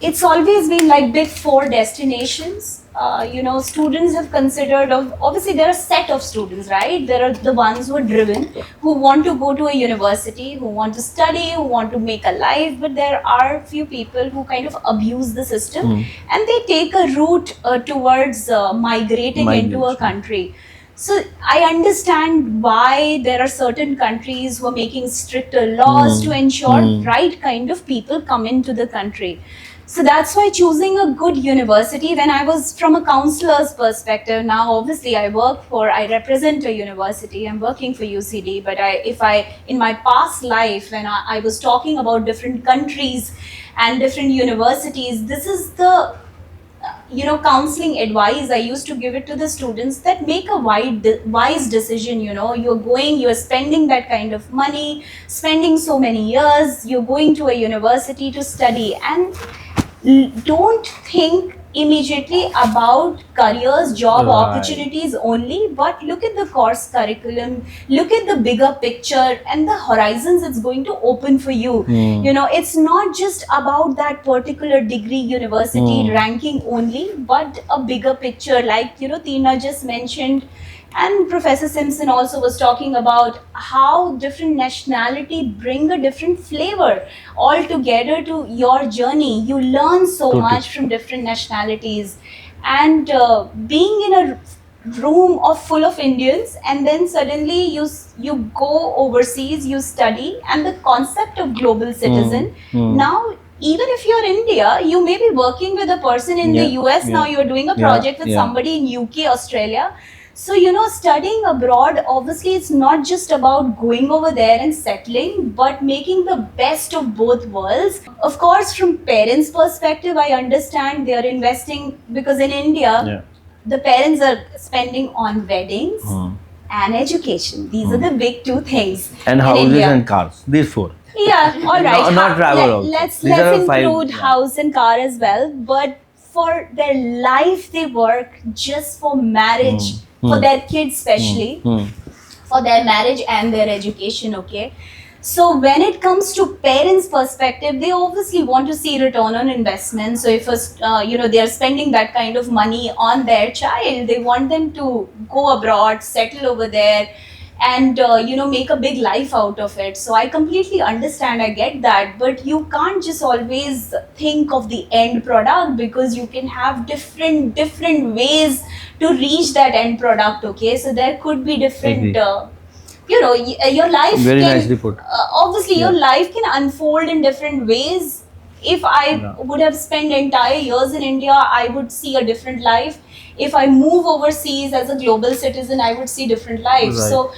it's always been like big four destinations. You know, students have considered obviously there are a set of students, right? There are the ones who are driven, who want to go to a university, who want to study, who want to make a life, but there are few people who kind of abuse the system and they take a route towards migrating into a country. So I understand why there are certain countries who are making stricter laws to ensure right kind of people come into the country. So that's why choosing a good university, when I was from a counselor's perspective, now obviously I represent a university, I'm working for UCD, but in my past life, when I was talking about different countries and different universities, this is the counseling advice I used to give it to the students, that make a wise decision. You know, you're spending that kind of money, spending so many years, you're going to a university to study, and don't think immediately about careers, job opportunities only, but look at the course curriculum, look at the bigger picture and the horizons it's going to open for you. You know, it's not just about that particular degree, university ranking only, but a bigger picture, like, you know, Tina just mentioned, and Professor Simpson also was talking about how different nationality bring a different flavor altogether to your journey. You learn so much from different nationalities, and being in a room of full of Indians, and then suddenly you go overseas, you study, and the concept of global citizen. Now, even if you're India, you may be working with a person in the US. Now you're doing a project with somebody in UK, Australia. So, studying abroad, obviously, it's not just about going over there and settling, but making the best of both worlds. Of course, from parents' perspective, I understand they are investing, because in India, the parents are spending on weddings and education. These are the big two things. And in houses India. and cars. These four. Yeah, all right. Not travel also. Let's These are the five, include house and car as well. But for their life, they work just for marriage, for their kids especially, for their marriage and their education. Okay. So when it comes to parents' perspective, they obviously want to see return on investment. So if they are spending that kind of money on their child, they want them to go abroad, settle over there, and make a big life out of it. So I completely understand, I get that, but you can't just always think of the end product, because you can have different ways to reach that end product. Okay, so there could be different your life Very can, nicely put. Obviously your life can unfold in different ways. If I would have spent entire years in India, I would see a different life. If I move overseas as a global citizen, I would see different lives. Right, So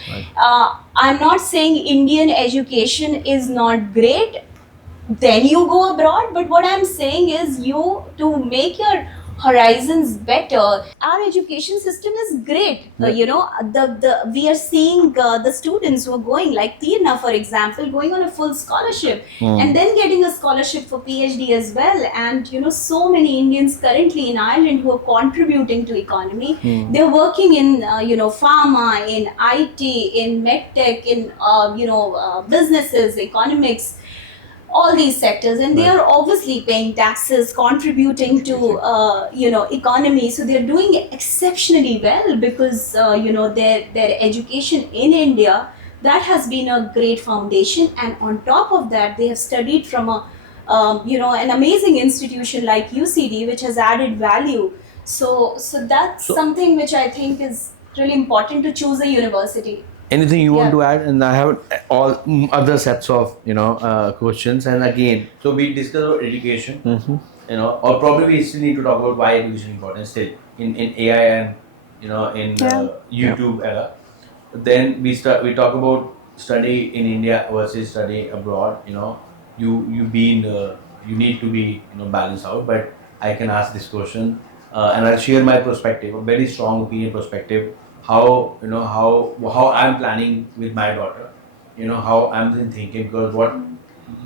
I'm not saying Indian education is not great, then you go abroad, but what I'm saying is, you to make your horizons better, our education system is great. We are seeing the students who are going, like Tirna for example, going on a full scholarship and then getting a scholarship for PhD as well. And so many Indians currently in Ireland who are contributing to economy. They're working in pharma, in IT, in medtech, in businesses, economics, all these sectors, and they are obviously paying taxes, contributing to economy. So they're doing exceptionally well, because their education in India, that has been a great foundation, and on top of that they have studied from an amazing institution like UCD, which has added value. So that's something which I think is really important to choose a university. Anything you want to add? And I have all other sets of questions. And again, so we discussed about education, or probably we still need to talk about why education is important still in AI and in YouTube era. Then we talk about study in India versus study abroad. You need to be balanced out. But I can ask this question, and I'll share my perspective, a very strong opinion perspective. How I'm planning with my daughter, how I'm thinking, because what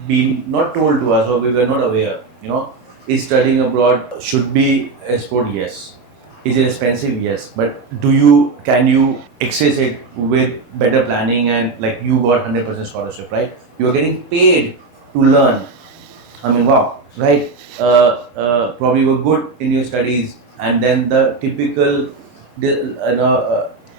been not told to us, or we were not aware, is studying abroad should be a sport, yes. Is it expensive? Yes. But can you access it with better planning, and like you got 100% scholarship, right? You are getting paid to learn. I mean, wow, right? Probably were good in your studies, and then the typical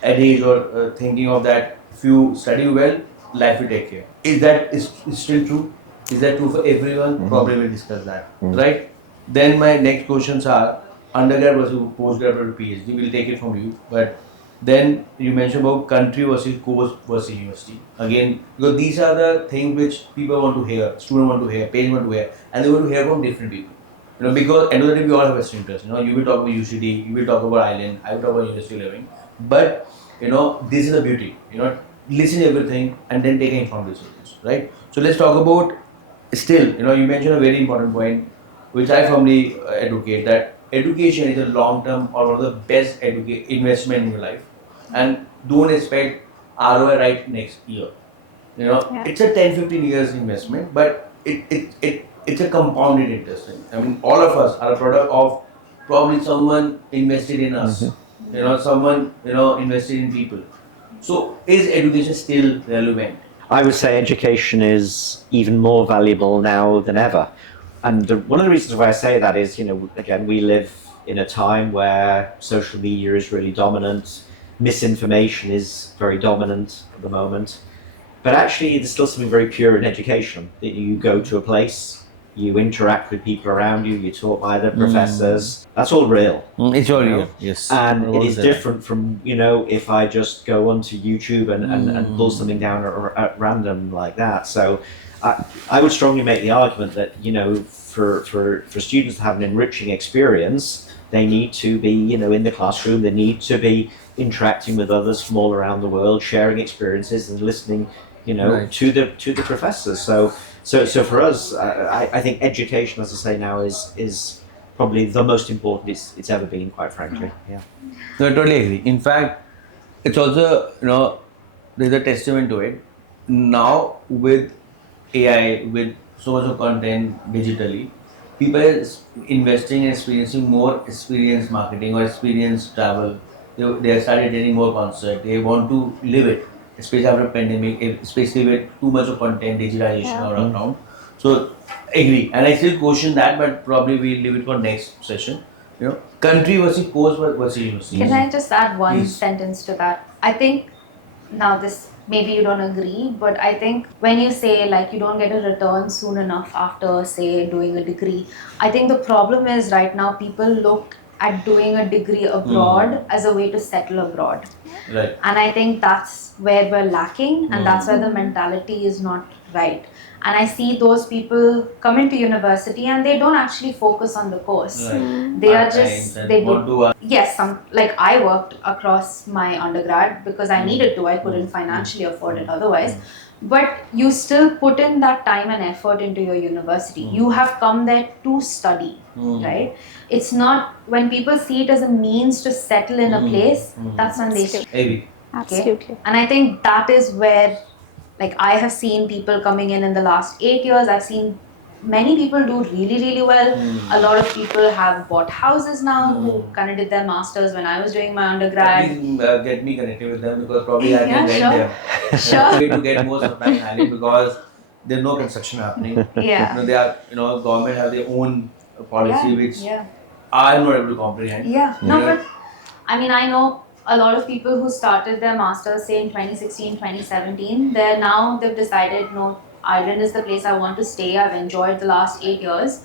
adage or thinking of that, if you study well, life will take care. Is still true? Is that true for everyone? Probably we'll discuss that, right? Then my next questions are undergrad versus postgrad or PhD. We'll take it from you, but then you mentioned about country versus course versus university. Again, because these are the things which people want to hear, students want to hear, parents want to hear, and they want to hear from different people. Because end of the day we all have vested interest. You will talk about UCD, you will talk about Ireland, I will talk about university living. But this is the beauty. Listen to everything and then take informed decisions, right? So let's talk about still. You mentioned a very important point, which I firmly advocate, that education is a long-term or one of the best investment in your life, and don't expect ROI right next year. It's a 10-15 years investment, but it's a compounded interest. I mean, all of us are a product of probably someone invested in us. Someone invested in people. So is education still relevant? I would say education is even more valuable now than ever. And one of the reasons why I say that is, again, we live in a time where social media is really dominant, misinformation is very dominant at the moment. But actually, there's still something very pure in education, that you go to a place you interact with people around you, you're taught by the professors. That's all real. It's all you know? real, yes. And I it want to is say that. different from, if I just go onto YouTube and pull something down at random like that. So I would strongly make the argument that, for students to have an enriching experience, they need to be, in the classroom, they need to be interacting with others from all around the world, sharing experiences and listening, Right. to the professors. So for us, I think education, as I say now, is probably the most important it's ever been, quite frankly. Yeah. No, I totally agree. In fact, it's also, there's a testament to it. Now, with AI, with so much of content digitally, people are investing and experiencing more experience marketing or experience travel. They have started getting more concert. They want to live it, especially after pandemic, especially with too much of content digitalization Yeah. around. So, agree. And I still question that, but probably we'll leave it for next session. Country versus course versus university. Can I just add one Please. sentence to that? I think now this maybe you don't agree, but I think when you say like you don't get a return soon enough after say doing a degree, I think the problem is right now people look at doing a degree abroad as a way to settle abroad. Right. And I think that's where we're lacking, and that's why the mentality is not right. And I see those people come into university and they don't actually focus on the course. Right. They are Part-time, just and they want do to yes, like I worked across my undergrad because I needed to. I couldn't financially afford it otherwise. But you still put in that time and effort into your university. You have come there to study, right? It's not when people see it as a means to settle in a place, that's when they Agree. Absolutely. and I think that is where, like, I have seen people coming in the last 8 years. I've seen many people do really, really well. A lot of people have bought houses now who kind of did their masters when I was doing my undergrad. Please get me connected with them because probably I Yeah, can rent sure. them. Sure. Way to get more supply planning because there's no construction happening. Yeah. They are, government have their own policy Yeah. which Yeah. I'm not able to comprehend. Yeah. No, Yeah. but I mean, I know a lot of people who started their masters, say in 2016, 2017, they've decided, no, Ireland is the place I want to stay. I've enjoyed the last 8 years.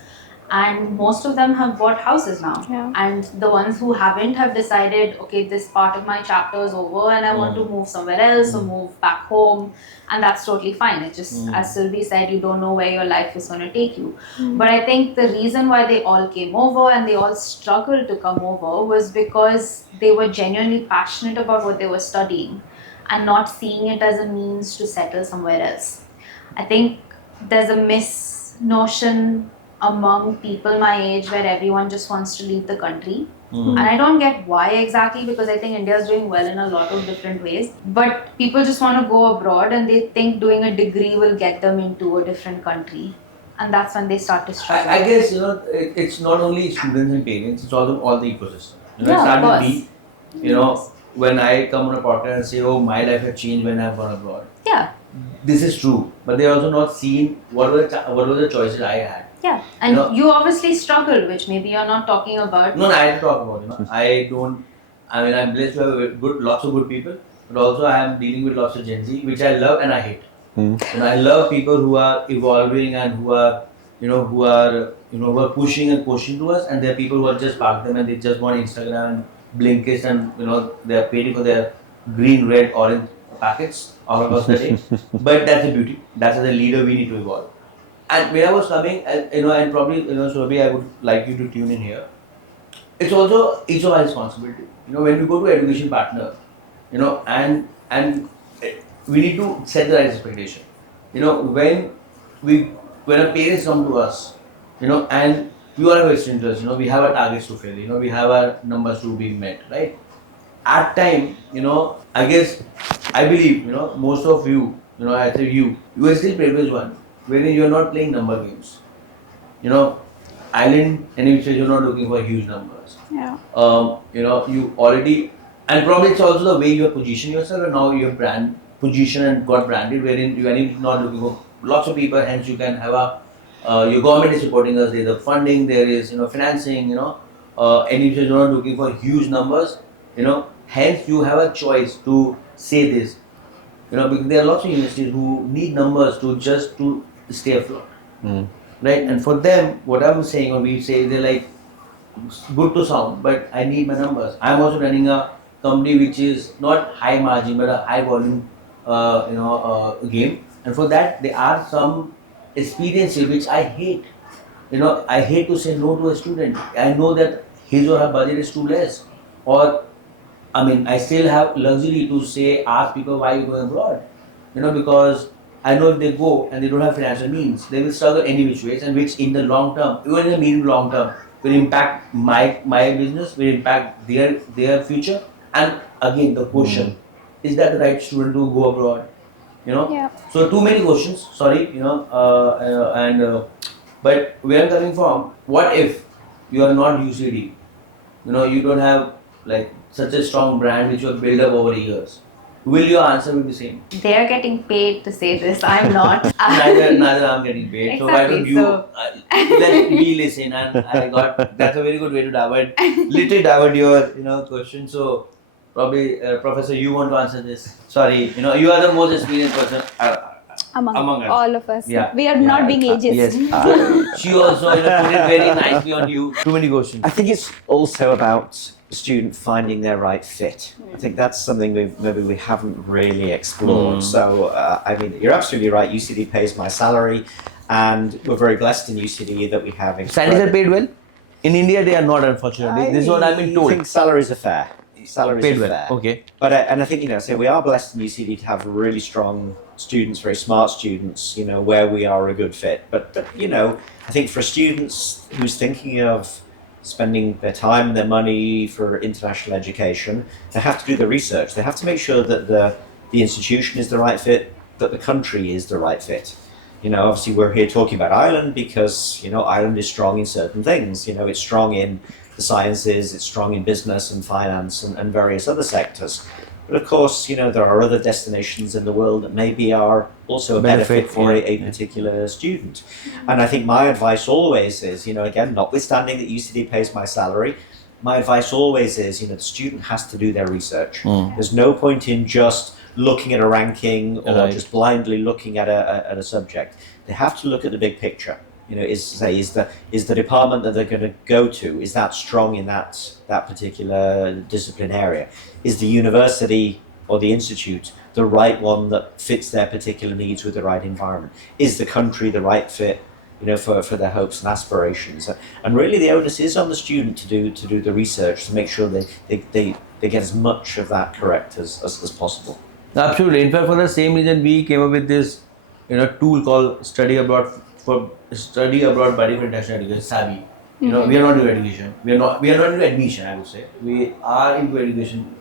And most of them have bought houses now. Yeah. And the ones who haven't have decided, okay, this part of my chapter is over and I want to move somewhere else or move back home. And that's totally fine. It's just, as Sylvie said, you don't know where your life is going to take you. But I think the reason why they all came over and they all struggled to come over was because they were genuinely passionate about what they were studying and not seeing it as a means to settle somewhere else. I think there's a misnotion among people my age where everyone just wants to leave the country. And I don't get why exactly, because I think India is doing well in a lot of different ways. But people just want to go abroad and they think doing a degree will get them into a different country. And that's when they start to struggle. I guess it's not only students and parents; it's also all the ecosystem. Yeah, It started of with me. When I come on a podcast and say, "Oh, my life has changed when I've gone abroad." Yeah, This is true, but they also not seen what were the choices I had. yeah. And you obviously struggled, which maybe you're not talking about. No, I have to talk about. I don't. I mean, I'm blessed to have lots of good people, but also I am dealing with lots of Gen Z, which I love and I hate. And I love people who are evolving and who are pushing and pushing to us, and there are people who are just parked them and they just want Instagram and Blinkist and they are paying for their green, red, orange packets all across the day. But that's the beauty. That's as a leader we need to evolve. And when I was coming, and probably Shobhi, I would like you to tune in here. It's also each of our responsibility. When we go to education partner, and we need to set the right expectation. When our parents come to us, and we all have vested interest. We have our targets to fill. We have our numbers to be met, right? At time, I guess, I believe, most of you, I say you are still privileged one, wherein you are not playing number games. Island, and you're not looking for huge numbers. Yeah. You already, and probably it's also the way you have positioned yourself, and now you have brand position and got branded, wherein you are not looking for lots of people. Hence, you can have your government is supporting us. There's the funding, there is financing. And if you're not looking for huge numbers, hence you have a choice to say this. Because there are lots of universities who need numbers to stay afloat. right? And for them, what I'm saying or we say, they're like, good to sound, but I need my numbers. I'm also running a company which is not high margin but a high volume, game. And for that, there are some experiences which I hate. I hate to say no to a student. I know that his or her budget is too less, or I mean, I still have luxury to say, ask people why you going abroad. Because I know if they go and they don't have financial means, they will struggle any which ways, and which in the long term, even in the medium long term, will impact my business, will impact their future. And again, the question is that the right student to go abroad? Yeah. So too many questions. Sorry, but where I'm coming from, what if you are not UCD? You don't have like such a strong brand which you have built up over years. Will your answer be the same? They are getting paid to say this. I'm not. Neither I'm getting paid. So why don't Exactly, you so- let me listen? And I got that's a very good way to divert your question. So probably Professor, you want to answer this? Sorry, you are the most experienced person among us. all of us. Yeah. We are not being ageist. Yes. She also put it very nicely on you. Too many questions. I think it's also about the student finding their right fit. I think that's something maybe we haven't really explored. So, I mean, you're absolutely right. UCD pays my salary, and we're very blessed in UCD that we have. Salaries are paid well. In India, they are not, unfortunately. This is what I've been told. I think salaries are fair. Salaries Paid are well. fair. Okay. But and I think so we are blessed in UCD to have really strong students, very smart students. Where we are a good fit. But I think for students who's thinking of spending their time, their money for international education, they have to do the research. They have to make sure that the institution is the right fit, that the country is the right fit. Obviously we're here talking about Ireland because Ireland is strong in certain things. It's strong in the sciences, it's strong in business and finance and various other sectors. But of course, there are other destinations in the world that maybe are also a better fit for a particular student. And I think my advice always is, again, notwithstanding that UCD pays my salary, my advice always is, the student has to do their research. There's no point in just looking at a ranking or just blindly looking at a subject. They have to look at the big picture. Is the department that they're going to go to, is that strong in that particular discipline area? Is the university or the institute the right one that fits their particular needs with the right environment? Is the country the right fit, for their hopes and aspirations? And really the onus is on the student to do the research to make sure they get as much of that correct as possible. Absolutely. In fact, for the same reason, we came up with this, tool called Study Abroad by Different International Education, SABI. We are not into education. We are not into admission. I would say we are into education,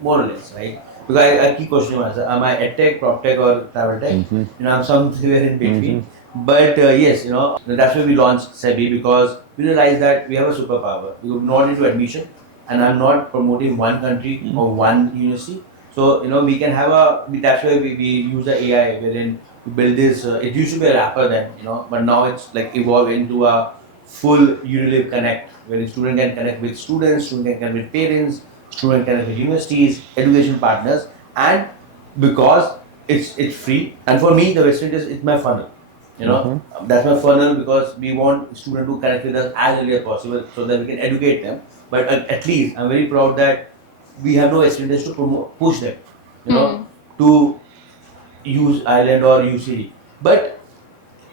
more or less, right? Because I keep questioning myself: am I edtech, proptech, or travel tech? I'm somewhere in between. But yes, that's why we launched SABI, because we realized that we have a superpower. We are not into admission, and I'm not promoting one country or one university. So we can have that's why we use the AI wherein we build this. It used to be a wrapper then, but now it's like evolved into a full Unilive Connect, where the student can connect with students, student can connect with parents, student can connect with universities, education partners, and because it's free. And for me, the Western is it's my funnel. That's my funnel, because we want students to connect with us as early as possible so that we can educate them. But at least I'm very proud that we have no experience to push them, to use Ireland or UCD. But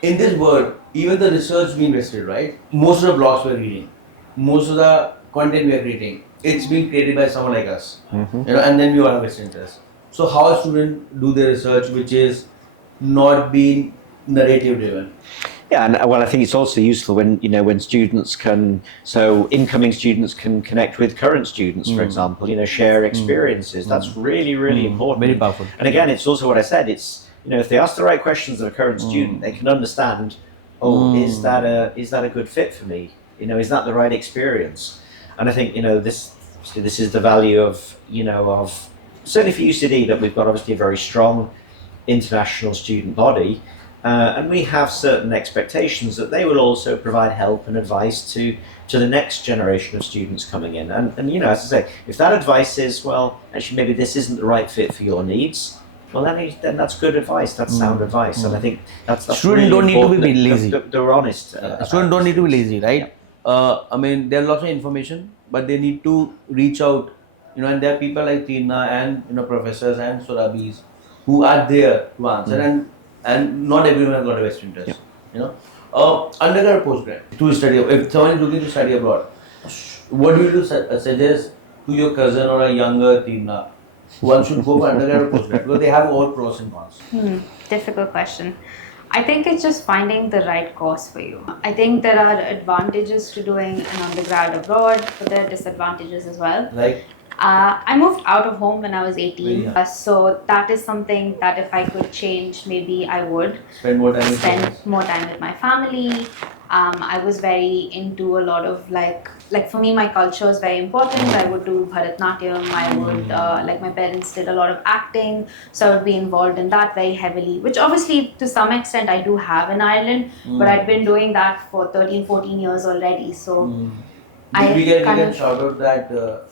in this world, even the research we invested, right? Most of the blogs we're reading, most of the content we are creating, it's being created by someone like us, and then we all have best interest. So how a student do their research, which is not being narrative driven? Yeah, and I think it's also useful when incoming students can connect with current students, for example, share experiences. That's really, really important. Very powerful. And again, it's also what I said. It's if they ask the right questions of a current student, they can understand. Is that a good fit for me? Is that the right experience? And I think this is the value of of certainly for UCD, that we've got obviously a very strong international student body. And we have certain expectations that they will also provide help and advice to the next generation of students coming in. And as I say, if that advice is, well, actually maybe this isn't the right fit for your needs, Well, then that's good advice. That's sound advice, and I think that's Students really don't need to important be that lazy. They're honest. Students don't need to be lazy, right? I mean, there are lots of information, but they need to reach out, and there are people like Tina and professors and Surabhis who are there to answer, and not everyone has got a best interest. Undergrad or postgrad to study. If someone is looking to study abroad, what do you suggest to your cousin or a younger Tina? One should go for undergrad or postgrad because they have all pros and cons. Difficult question. I think it's just finding the right course for you. I think there are advantages to doing an undergrad abroad, but there are disadvantages as well. Like, I moved out of home when I was 18, Yeah. so that is something that if I could change, maybe I would spend more time with spend friends. more time with my family. I was very into a lot of like for me, my culture is very important. I would do Bharatnatyam. I would my parents did a lot of acting, so I would be involved in that very heavily. Which obviously, to some extent, I do have in Ireland, but I'd been doing that for 13, 14 years already. So I we can kind of- shout out that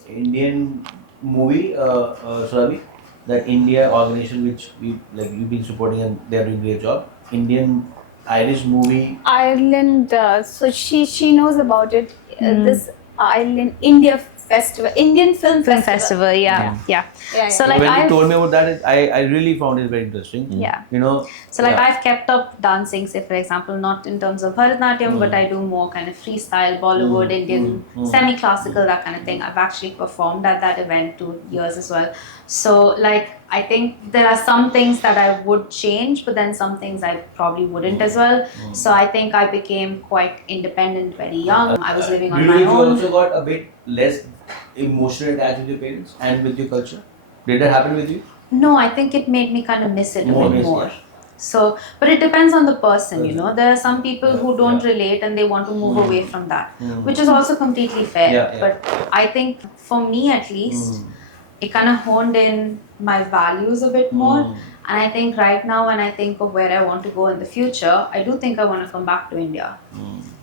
Indian movie, Surabhi, that India organization which you've been supporting and they're doing a great job. Indian Irish movie. Ireland, so she knows about it. This Ireland India Festival, Indian Film Festival. yeah. Yeah, So yeah. like When you I've- told me about that, I really found it very interesting. Yeah. So yeah. I've kept up dancing, say for example, not in terms of Bharatnatyam, but I do more kind of freestyle, Bollywood, Indian, semi-classical, that kind of thing. I've actually performed at that event 2 years as well. So I think there are some things that I would change, but then some things I probably wouldn't as well. So I think I became quite independent very young. I was living on Do my you own. also got a bit less emotionally attached with your parents and with your culture? Did that happen with you? No, I think it made me kind of miss it a bit Miss, more. yeah. So, but it depends on the person, There are some people who don't Yeah. relate and they want to move away from that, which is also completely fair. Yeah, yeah. But I think for me at least, it kind of honed in my values a bit more. And I think right now, when I think of where I want to go in the future, I do think I want to come back to India.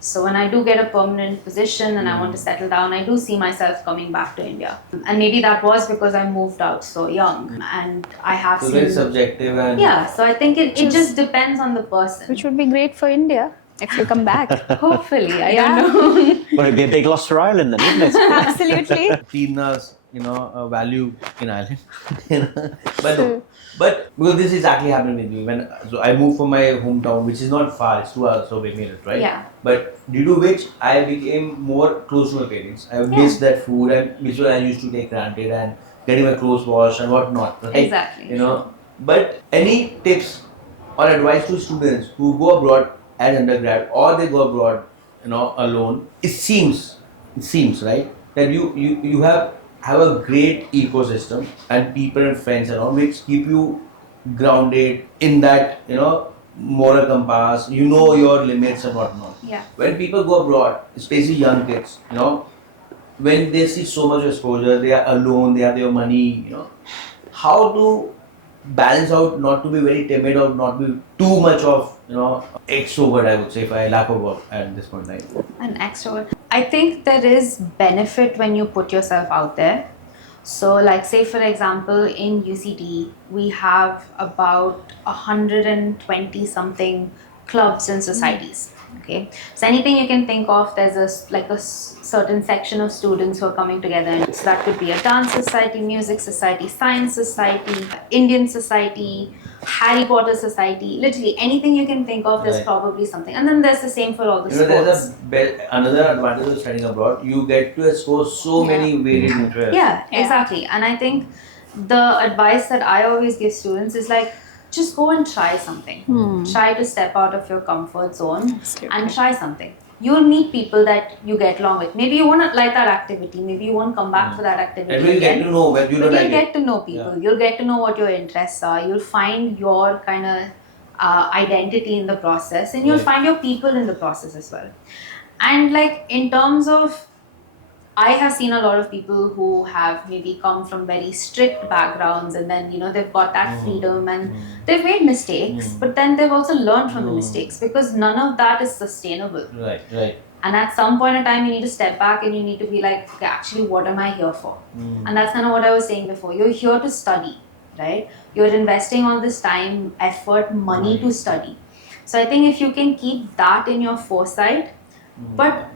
So when I do get a permanent position and I want to settle down, I do see myself coming back to India. And maybe that was because I moved out so young and I have So seen... very subjective and Yeah, so I think it just depends on the person. Which would be great for India if you come back. Hopefully, I Yeah. don't know. Well, it'd be a big loss for Ireland then, wouldn't it? Absolutely. Tina's value in Ireland. but True. but because this is exactly happened with me so I moved from my hometown, which is not far, it's 2 hours away, right? Yeah. But due to which I became more close to my parents. I missed that food and which I used to take granted and getting my clothes washed and whatnot. Right? Exactly. But any tips or advice to students who go abroad as undergrad or they go abroad, alone? It seems right that you have a great ecosystem and people and friends and all which keep you grounded in that moral compass. You know your limits and whatnot. Yeah. When people go abroad, especially young kids, when they see so much exposure, they are alone, they have their money, how to balance out not to be very timid or not be too much of extrovert, I would say, if I lack of word at this point in time. An extrovert. I think there is benefit when you put yourself out there. So say for example in UCD we have about 120 something clubs and societies. Okay, so anything you can think of, there's a certain section of students who are coming together. And so that could be a dance society, music society, science society, Indian society, Harry Potter society. Literally anything you can think of, there's Right. probably something. And then there's the same for all the There's sports. another advantage of studying abroad. You get to explore so many varied interests. Yeah, Yeah. exactly. And I think the advice that I always give students is just go and try something. Try to step out of your comfort zone and try something. You'll meet people that you get along with. Maybe you won't like that activity. Maybe you won't come back for that activity And we'll again. get to know when you But don't you'll like get it. to know people. You'll get to know what your interests are. You'll find your kind of identity in the process, and you'll Right. find your people in the process as well. And in terms of, I have seen a lot of people who have maybe come from very strict backgrounds, and then they've got that freedom and they've made mistakes, but then they've also learned from the mistakes, because none of that is sustainable. Right. And at some point in time, you need to step back and you need to be like, okay, actually, what am I here for? And that's kind of what I was saying before. You're here to study. right? You're investing all this time, effort, money to study. So I think if you can keep that in your foresight, but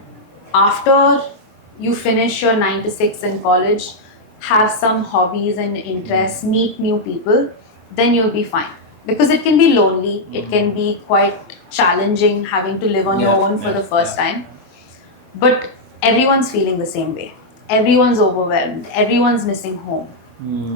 after you finish your 9 to 6 in college, have some hobbies and interests, meet new people, then you'll be fine. Because it can be lonely, it can be quite challenging having to live on your own for the first time. But everyone's feeling the same way. Everyone's overwhelmed, everyone's missing home.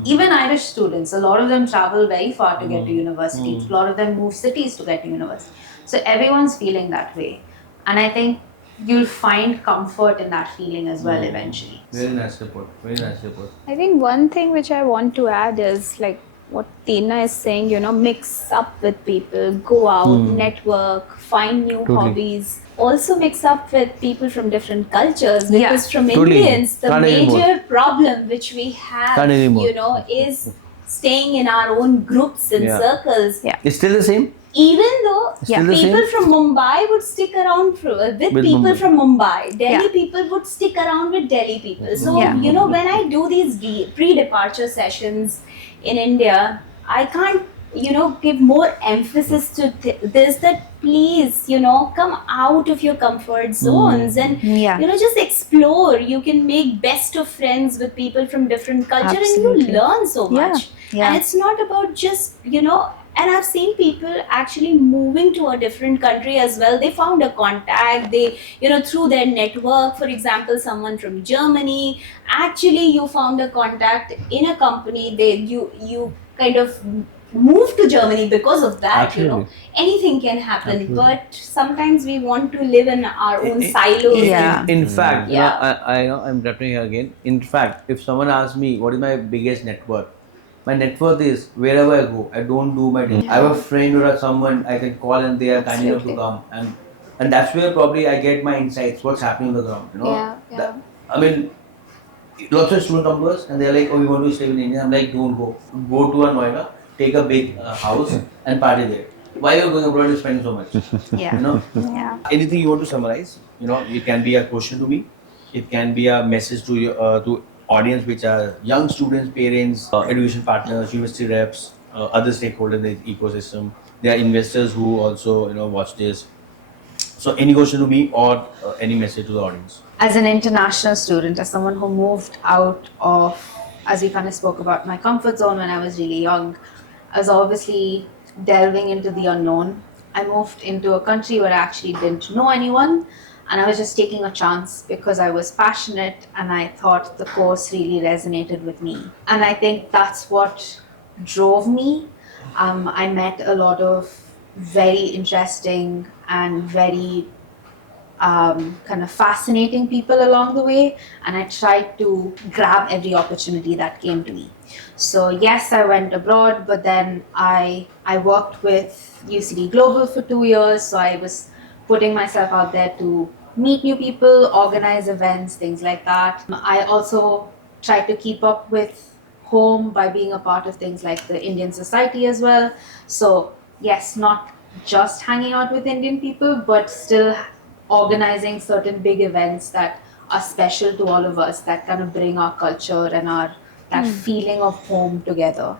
Even Irish students, a lot of them travel very far to get to university. A lot of them move cities to get to university. So everyone's feeling that way. And I think you'll find comfort in that feeling as well eventually. Very nicely put. Very nicely put. I think one thing which I want to add is like what Tina is saying, mix up with people, go out, network, find new hobbies. Also mix up with people from different cultures, because from Indians, the major problem which we have, is staying in our own groups and circles. It's still the same? Even though Still the people same? from Mumbai would stick around with people Mumbai. from Mumbai, Delhi people would stick around with Delhi people. So, when I do these pre-departure sessions in India, I can't, give more emphasis to this, that please, come out of your comfort zones and, just explore. You can make best of friends with people from different culture and you learn so much. And it's not about just, and I've seen people actually moving to a different country as well. They found a contact, they, through their network, for example, someone from Germany, actually you found a contact in a company, you kind of moved to Germany because of that, Absolutely. Anything can happen, but sometimes we want to live in our own silos. In fact, I'm repeating here again. In fact, if someone asks me what is my biggest network, my network is wherever I go. I don't do my day. I have a friend or someone I can call and they are kind enough to come, and that's where probably I get my insights. What's happening on the ground? I mean, lots of student come to us and they're like, "Oh, we want to stay in India." I'm like, "Don't go. Go to a Noida, take a big house and party there. Why are you going abroad and spending so much?" Anything you want to summarize? It can be a question to me. It can be a message to you, to audience, which are young students, parents, education partners, university reps, other stakeholders in the ecosystem. There are investors who also watch this. So any question to me or any message to the audience? As an international student, as someone who moved out of, as we kind of spoke about, my comfort zone when I was really young, I was obviously delving into the unknown. I moved into a country where I actually didn't know anyone, and I was just taking a chance because I was passionate and I thought the course really resonated with me. And I think that's what drove me. I met a lot of very interesting and very kind of fascinating people along the way, and I tried to grab every opportunity that came to me. So yes, I went abroad, but then I worked with UCD Global for 2 years, so I was putting myself out there to meet new people, organize events, things like that. I also tried to keep up with home by being a part of things like the Indian Society as well. So yes, not just hanging out with Indian people, but still organizing certain big events that are special to all of us, that kind of bring our culture and that feeling of home together.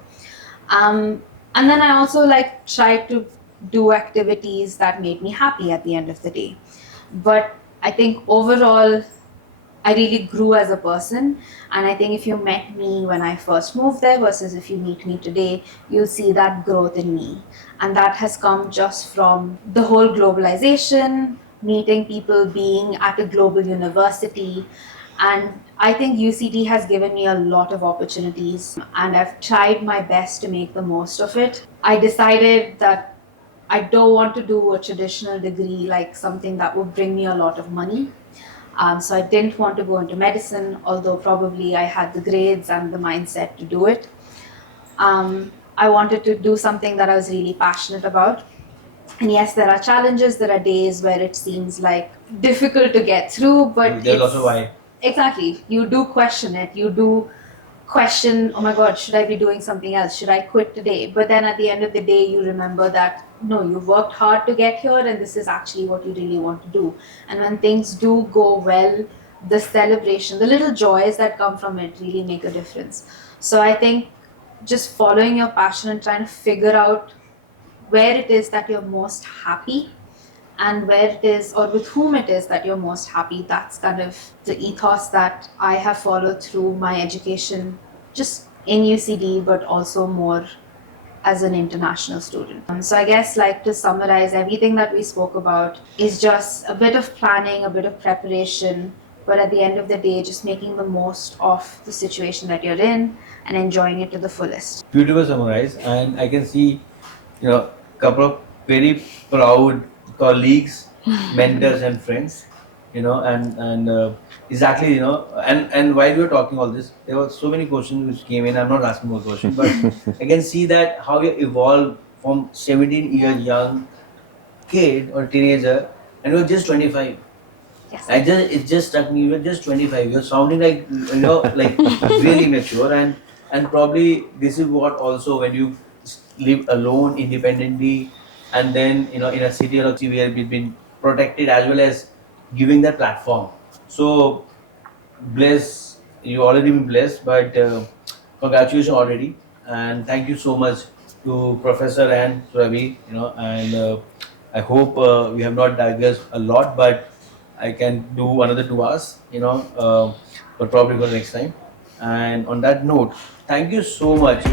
And then I also tried to do activities that made me happy at the end of the day. But I think overall, I really grew as a person, and I think if you met me when I first moved there versus if you meet me today, you'll see that growth in me. And that has come just from the whole globalization, meeting people, being at a global university. And I think UCD has given me a lot of opportunities, and I've tried my best to make the most of it. I decided that I don't want to do a traditional degree, like something that would bring me a lot of money. So I didn't want to go into medicine, although probably I had the grades and the mindset to do it. I wanted to do something that I was really passionate about. And yes, there are challenges, there are days where it seems like difficult to get through, but There's also why. Exactly. You do question it. You do question, oh my God, should I be doing something else? Should I quit today? But then at the end of the day, you remember that, no, you worked hard to get here and this is actually what you really want to do. And when things do go well, the celebration, the little joys that come from it really make a difference. So I think just following your passion and trying to figure out where it is that you're most happy and where it is or with whom it is that you're most happy. That's kind of the ethos that I have followed through my education, just in UCD, but also more as an international student. So I guess, like, to summarize, everything that we spoke about is just a bit of planning, a bit of preparation, but at the end of the day, just making the most of the situation that you're in and enjoying it to the fullest. Beautiful summarize, and I can see, couple of very proud colleagues, mentors, and friends. And exactly, and while we were talking all this, there were so many questions which came in. I'm not asking more questions, but I can see that how you evolved from 17 years young kid or teenager, and you're just 25. Yes. It just struck me. You're just 25. You're sounding like like really mature, and probably this is what also when you live alone independently, and then in a city or a city where we've been protected as well as giving that platform. So bless you already been blessed, but congratulations already, and thank you so much to Professor and Ravi. And I hope we have not digressed a lot, but I can do another 2 hours. But probably for next time. And on that note, thank you so much.